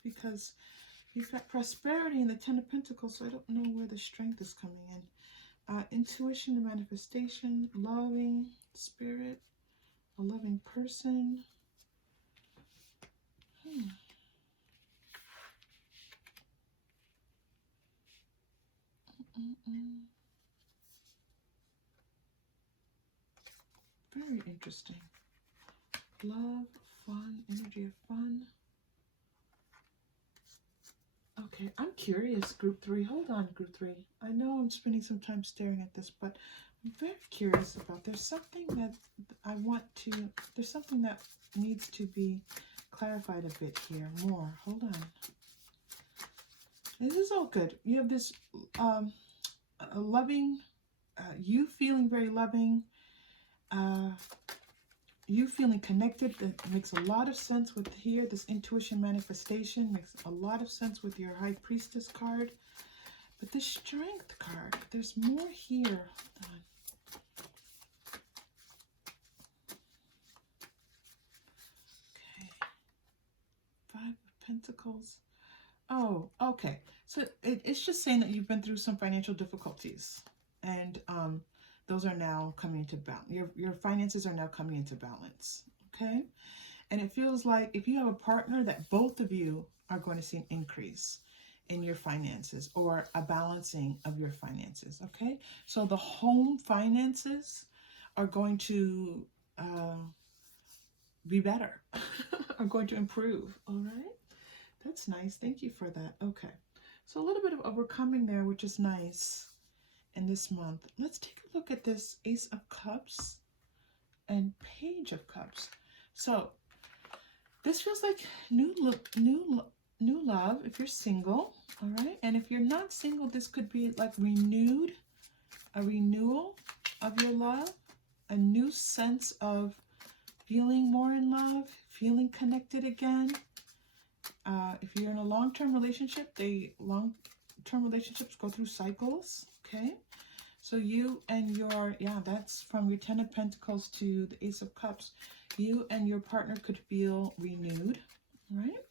Because you've got prosperity in the Ten of Pentacles, so I don't know where the strength is coming in. Intuition and manifestation, loving spirit, a loving person. Very interesting. Love, fun, energy of fun. Okay, I'm curious, group 3. Hold on, group 3. I know I'm spending some time staring at this, but I'm very curious about, there's something that there's something that needs to be clarified a bit here more. Hold on. This is all good. You have this a loving, you feeling very loving, you feeling connected. That makes a lot of sense with here. This intuition manifestation makes a lot of sense with your High Priestess card. But this Strength card, there's more here. Hold on. Okay. 5 of Pentacles. Oh, okay. So it's just saying that you've been through some financial difficulties. And those are now coming into balance. Your finances are now coming into balance, okay? And it feels like if you have a partner, that both of you are going to see an increase in your finances or a balancing of your finances, okay? So the home finances are going to be better, are going to improve, all right? That's nice. Thank you for that. Okay. So a little bit of overcoming there, which is nice. In this month, let's take a look at this Ace of Cups and Page of Cups. So this feels like new love if you're single, all right? And if you're not single, this could be like a renewal of your love, a new sense of feeling more in love, feeling connected again. If you're in a long-term relationship, long-term relationships go through cycles. Okay, so you and your, that's from your Ten of Pentacles to the Ace of Cups. You and your partner could feel renewed, right?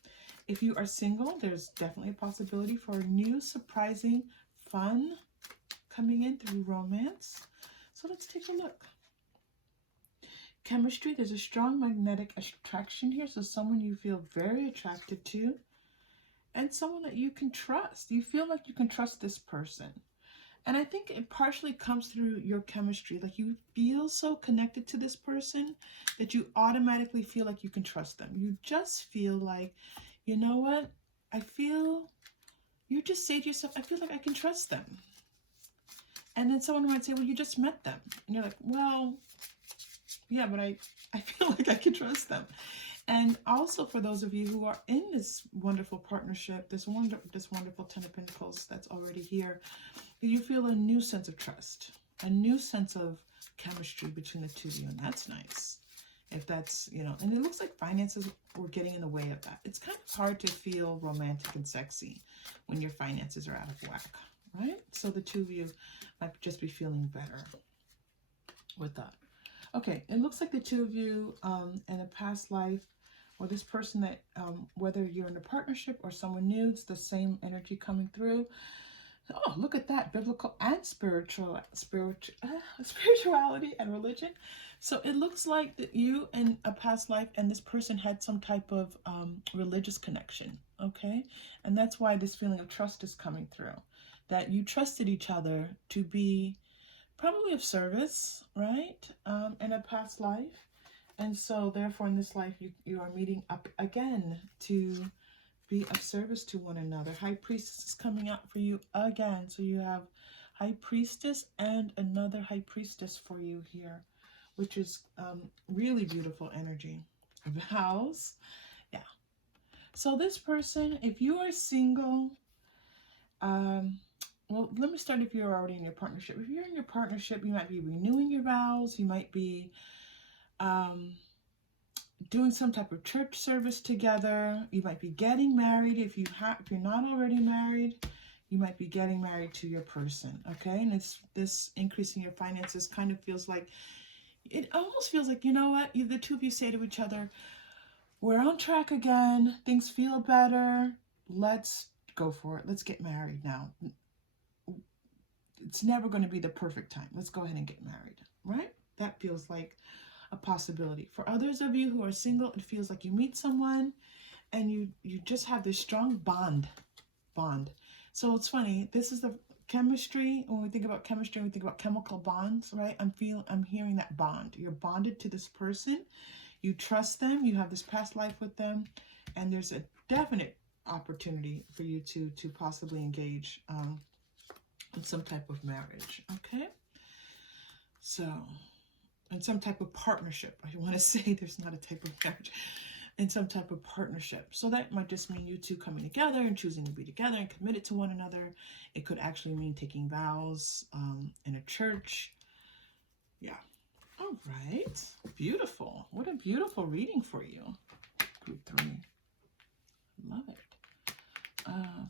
If you are single, there's definitely a possibility for a new, surprising, fun coming in through romance. So let's take a look. Chemistry, there's a strong magnetic attraction here. So someone you feel very attracted to and someone that you can trust. You feel like you can trust this person. And I think it partially comes through your chemistry. Like you feel so connected to this person that you automatically feel like you can trust them. You just feel like, you know what? You just say to yourself, I feel like I can trust them. And then someone might say, well, you just met them. And you're like, well, yeah, but I feel like I can trust them. And also for those of you who are in this wonderful partnership, this wonderful Ten of Pentacles that's already here, you feel a new sense of trust, a new sense of chemistry between the two of you, and that's nice. If that's, and it looks like finances were getting in the way of that. It's kind of hard to feel romantic and sexy when your finances are out of whack, right? So the two of you might just be feeling better with that. Okay, it looks like the two of you in a past life, or this person that, whether you're in a partnership or someone new, it's the same energy coming through. Oh, look at that, biblical and spirituality and religion. So it looks like that you in a past life and this person had some type of religious connection, okay? And that's why this feeling of trust is coming through, that you trusted each other to be probably of service, right? In a past life. And so therefore in this life, you are meeting up again to be of service to one another. High Priestess is coming out for you again. So you have High Priestess and another High Priestess for you here, which is really beautiful energy. House, yeah. So this person, if you are single, well, let me start if you're already in your partnership. If you're in your partnership, you might be renewing your vows. You might be doing some type of church service together. You might be getting married. If you're not already married, you might be getting married to your person, okay? And this increasing your finances kind of feels like, it almost feels like, you know what? The two of you say to each other, we're on track again. Things feel better. Let's go for it. Let's get married now. It's never going to be the perfect time. Let's go ahead and get married, right? That feels like a possibility. For others of you who are single, it feels like you meet someone and you just have this strong bond. So it's funny, this is the chemistry. When we think about chemistry, we think about chemical bonds, right? I'm hearing that bond. You're bonded to this person. You trust them. You have this past life with them, and there's a definite opportunity for you to possibly engage in some type of marriage, okay? So, in some type of partnership. I want to say there's not a type of marriage. In some type of partnership. So that might just mean you two coming together and choosing to be together and committed to one another. It could actually mean taking vows in a church. Yeah. All right. Beautiful. What a beautiful reading for you. Group 3. Love it.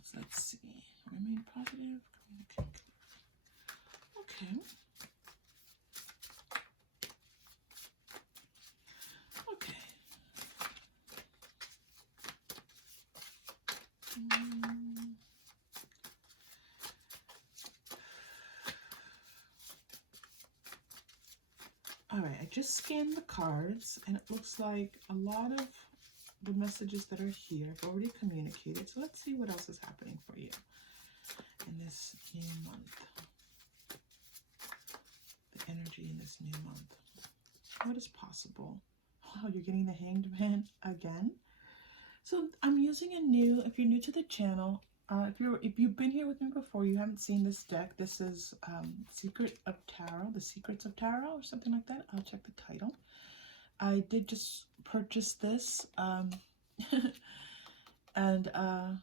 So let's see. Remain positive. Okay. Okay. All right, I just scanned the cards, and it looks like a lot of the messages that are here have already communicated. So let's see what else is happening for you in this new month. The energy in this new month. What is possible? Wow, you're getting the Hanged Man again. So I'm using if you're new to the channel, if you've been here with me before, you haven't seen this deck. This is Secret of Tarot, The Secrets of Tarot, or something like that. I'll check the title. I did just purchase this, and I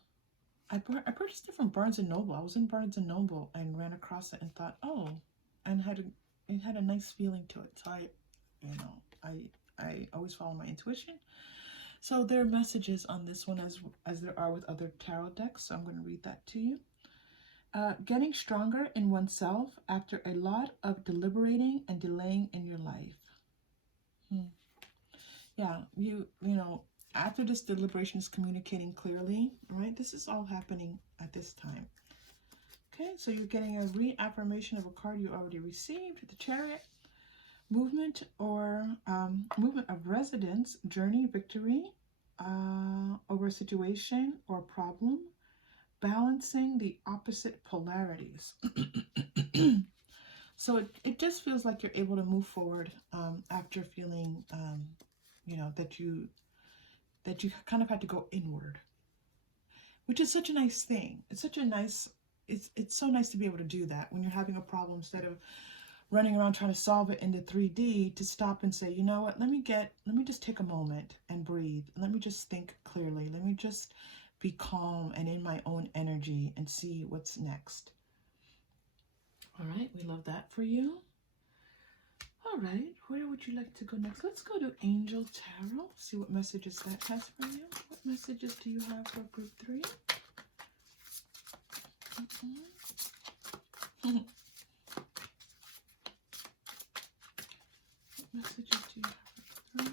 purchased it from Barnes & Noble. I was in Barnes & Noble and ran across it and thought, oh, and it had a nice feeling to it. So I always follow my intuition. So there are messages on this one as there are with other tarot decks. So I'm going to read that to you. Getting stronger in oneself after a lot of deliberating and delaying in your life. Yeah, you know, after this deliberation is communicating clearly, right? This is all happening at this time. Okay, so you're getting a reaffirmation of a card you already received, the Chariot. Movement or movement of residence, journey, victory over a situation or problem, balancing the opposite polarities. So it just feels like you're able to move forward after feeling, you know, that you kind of had to go inward, which is such a nice thing. It's such a nice, it's so nice to be able to do that when you're having a problem, instead of running around trying to solve it into 3D, to stop and say, you know what, let me just take a moment and breathe. Let me just think clearly. Let me just be calm and in my own energy and see what's next. All right, we love that for you. All right, where would you like to go next? Let's go to Angel Tarot, see what messages that has for you. What messages do you have for group 3? What messages do you have for group 3?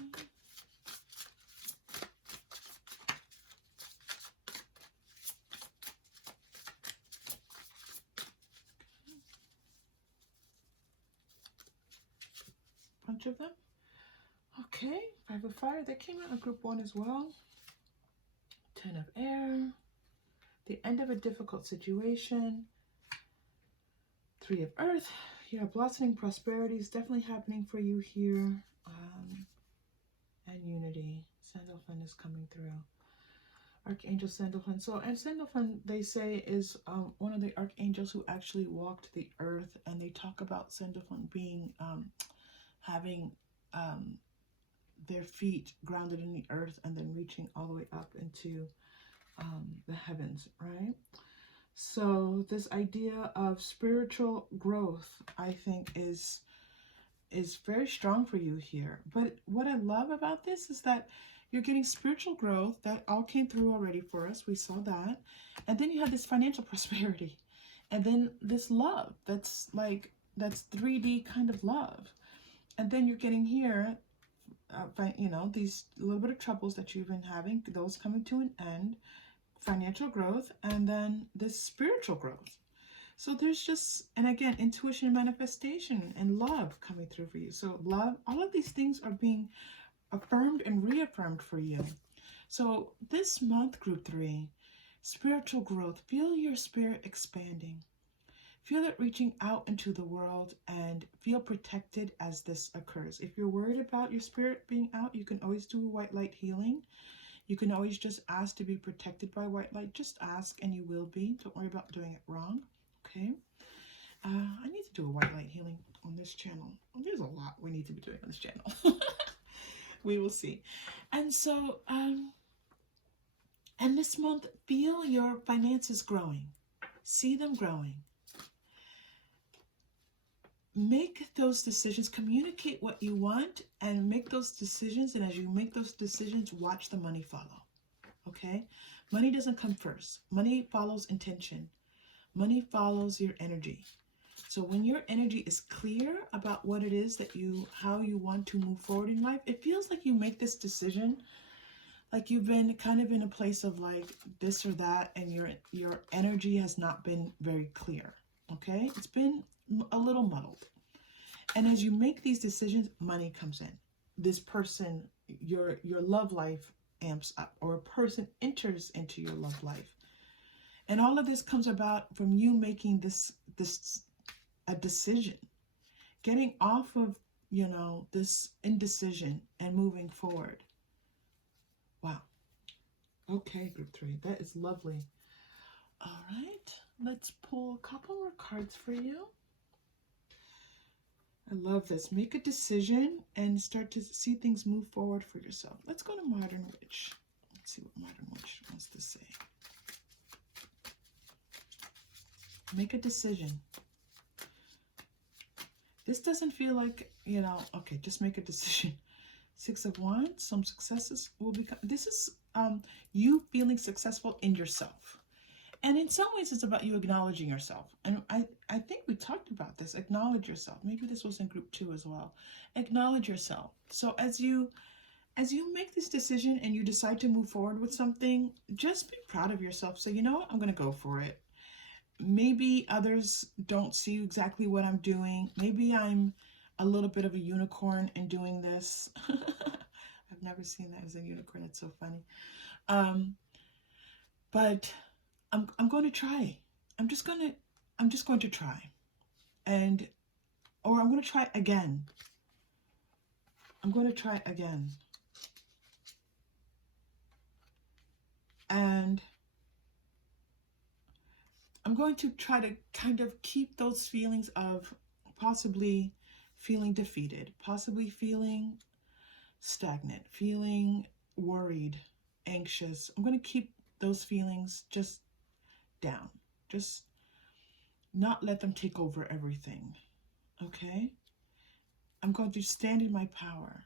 Bunch of them. Okay, 5 of Fire. That came out in group 1 as well. 10 of Air. The end of a difficult situation. 3 of Earth. Yeah, blossoming prosperity is definitely happening for you here. And unity. Sandalphon is coming through. Archangel Sandalphon. So, and Sandalphon, they say, is one of the archangels who actually walked the earth, and they talk about Sandalphon being having their feet grounded in the earth and then reaching all the way up into the heavens, right? So this idea of spiritual growth, I think, is very strong for you here. But what I love about this is that you're getting spiritual growth. That all came through already for us. We saw that. And then you have this financial prosperity. And then this love that's 3D kind of love. And then you're getting here, you know, these little bit of troubles that you've been having, those coming to an end, financial growth, and then this spiritual growth. So there's just, and again, intuition and manifestation and love coming through for you. So love, all of these things are being affirmed and reaffirmed for you. So this month, group 3, spiritual growth, feel your spirit expanding. Feel it reaching out into the world and feel protected as this occurs. If you're worried about your spirit being out, you can always do white light healing. You can always just ask to be protected by white light. Just ask and you will be. Don't worry about doing it wrong. Okay. I need to do a white light healing on this channel. Well, there's a lot we need to be doing on this channel. We will see. And so, and this month, feel your finances growing. See them growing. Make those decisions, communicate what you want, and make those decisions. And as you make those decisions, watch the money follow. Okay? Money doesn't come first. Money follows intention. Money follows your energy. So when your energy is clear about what it is that how you want to move forward in life, it feels like you make this decision, like you've been kind of in a place of like this or that, and your energy has not been very clear. Okay? It's been a little muddled. And as you make these decisions, money comes in. This person, your love life amps up, or a person enters into your love life. And all of this comes about from you making a decision, getting off of, you know, this indecision and moving forward. Wow. Okay, group 3, that is lovely. All right, let's pull a couple more cards for you. I love this. Make a decision and start to see things move forward for yourself. Let's go to Modern Witch. Let's see what Modern Witch wants to say. Make a decision. This doesn't feel like, you know, okay, just make a decision. 6 of Wands, some successes will become, this is you feeling successful in yourself. And in some ways, it's about you acknowledging yourself. And I think we talked about this. Acknowledge yourself. Maybe this was in group 2 as well. Acknowledge yourself. So as you make this decision and you decide to move forward with something, just be proud of yourself. Say, you know what, I'm going to go for it. Maybe others don't see exactly what I'm doing. Maybe I'm a little bit of a unicorn in doing this. I've never seen that as a unicorn. It's so funny. But I'm going to try. I'm just going to try. And, or I'm going to try again. I'm going to try again. And I'm going to try to kind of keep those feelings of possibly feeling defeated, possibly feeling stagnant, feeling worried, anxious. I'm going to keep those feelings just down. Just not let them take over everything. Okay? I'm going to stand in my power.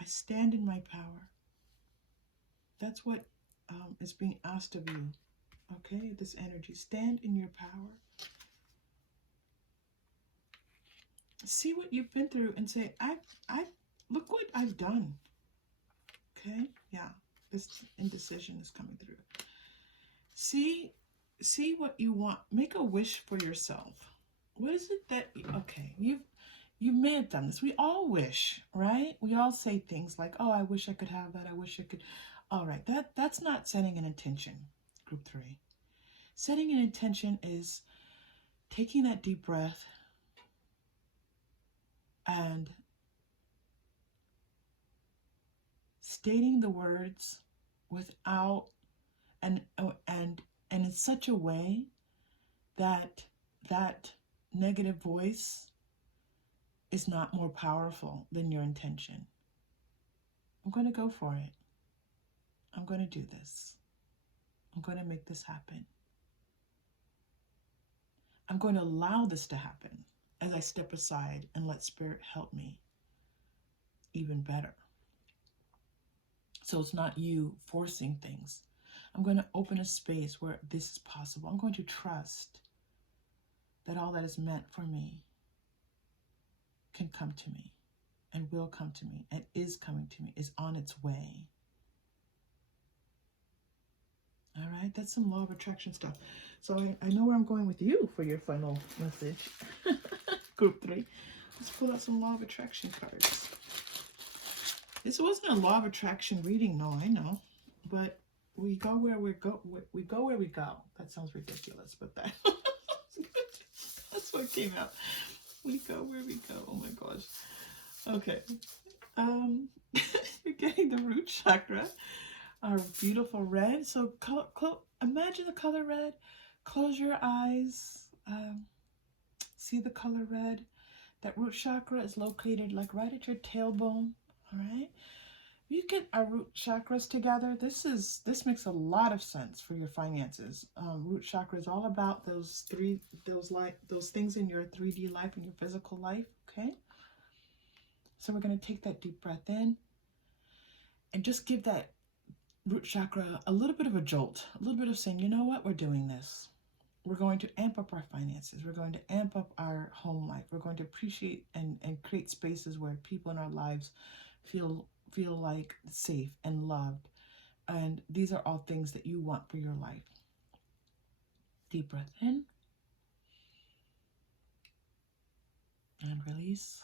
I stand in my power. That's what is being asked of you. Okay? This energy. Stand in your power. See what you've been through and say, I look what I've done. Okay? Yeah. This indecision is coming through. See what you want. Make a wish for yourself. What is it that, okay, you may have done this. We all wish, right? We all say things like, oh, I wish I could have that. I wish I could. All right, that's not setting an intention, group 3. Setting an intention is taking that deep breath and stating the words without and in such a way that that negative voice is not more powerful than your intention. I'm going to go for it. I'm going to do this. I'm going to make this happen. I'm going to allow this to happen as I step aside and let Spirit help me even better. So it's not you forcing things. I'm going to open a space where this is possible. I'm going to trust that all that is meant for me can come to me and will come to me and is coming to me, is on its way. All right, that's some law of attraction stuff. So I know where I'm going with you for your final message. Group 3. Let's pull out some law of attraction cards. This wasn't a law of attraction reading, no, I know. But we go where we go. We go where we go. That sounds ridiculous, but that's what came out. We go where we go. Oh my gosh. Okay. You're getting the root chakra. Our beautiful red. So imagine the color red. Close your eyes. See the color red. That root chakra is located like right at your tailbone. All right. You get our root chakras together. This makes a lot of sense for your finances. Root chakra is all about those things in your 3D life and your physical life. Okay. So we're going to take that deep breath in and just give that root chakra a little bit of a jolt, a little bit of saying, you know what, we're doing this. We're going to amp up our finances. We're going to amp up our home life. We're going to appreciate and create spaces where people in our lives feel like safe and loved. And these are all things that you want for your life. Deep breath in and release.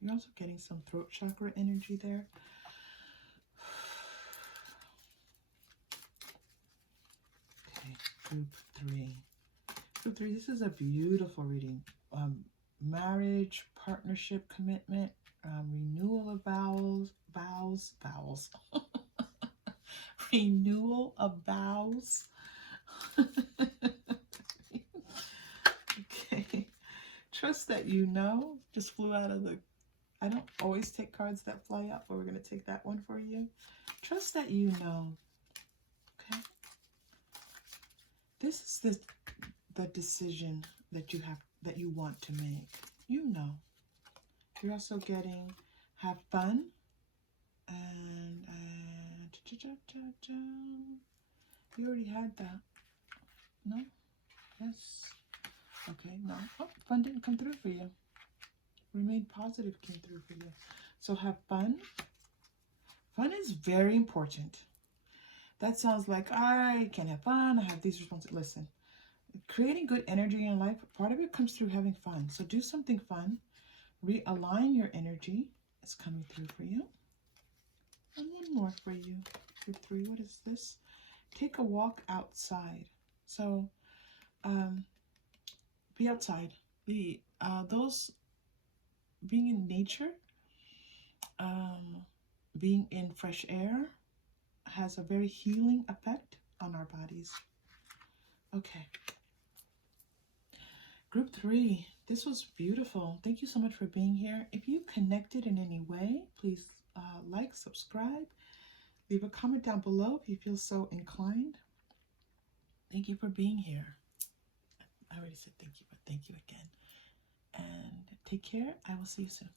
You're also getting some throat chakra energy there. Okay, group 3. Group 3, this is a beautiful reading. Marriage, partnership, commitment, renewal of vows. Renewal of vows. Okay. Trust that you know. Just flew out of the... I don't always take cards that fly up, but we're going to take that one for you. Trust that you know. Okay. This is the decision that you want to make. You know. You're also getting have fun and you already had that. No? Yes. Okay, no. Oh, fun didn't come through for you. Remain positive came through for you. So have fun. Fun is very important. That sounds like I can't have fun. I have these responsibilities. Listen, creating good energy in your life, part of it comes through having fun. So do something fun. Realign your energy. It's coming through for you. And one more for you. Group 3, what is this? take a walk outside. So be outside. Be those being in nature, being in fresh air has a very healing effect on our bodies. Okay. Group 3, this was beautiful. Thank you so much for being here. If you connected in any way, please like, subscribe, leave a comment down below if you feel so inclined. Thank you for being here. I already said thank you, but thank you again. And take care. I will see you soon.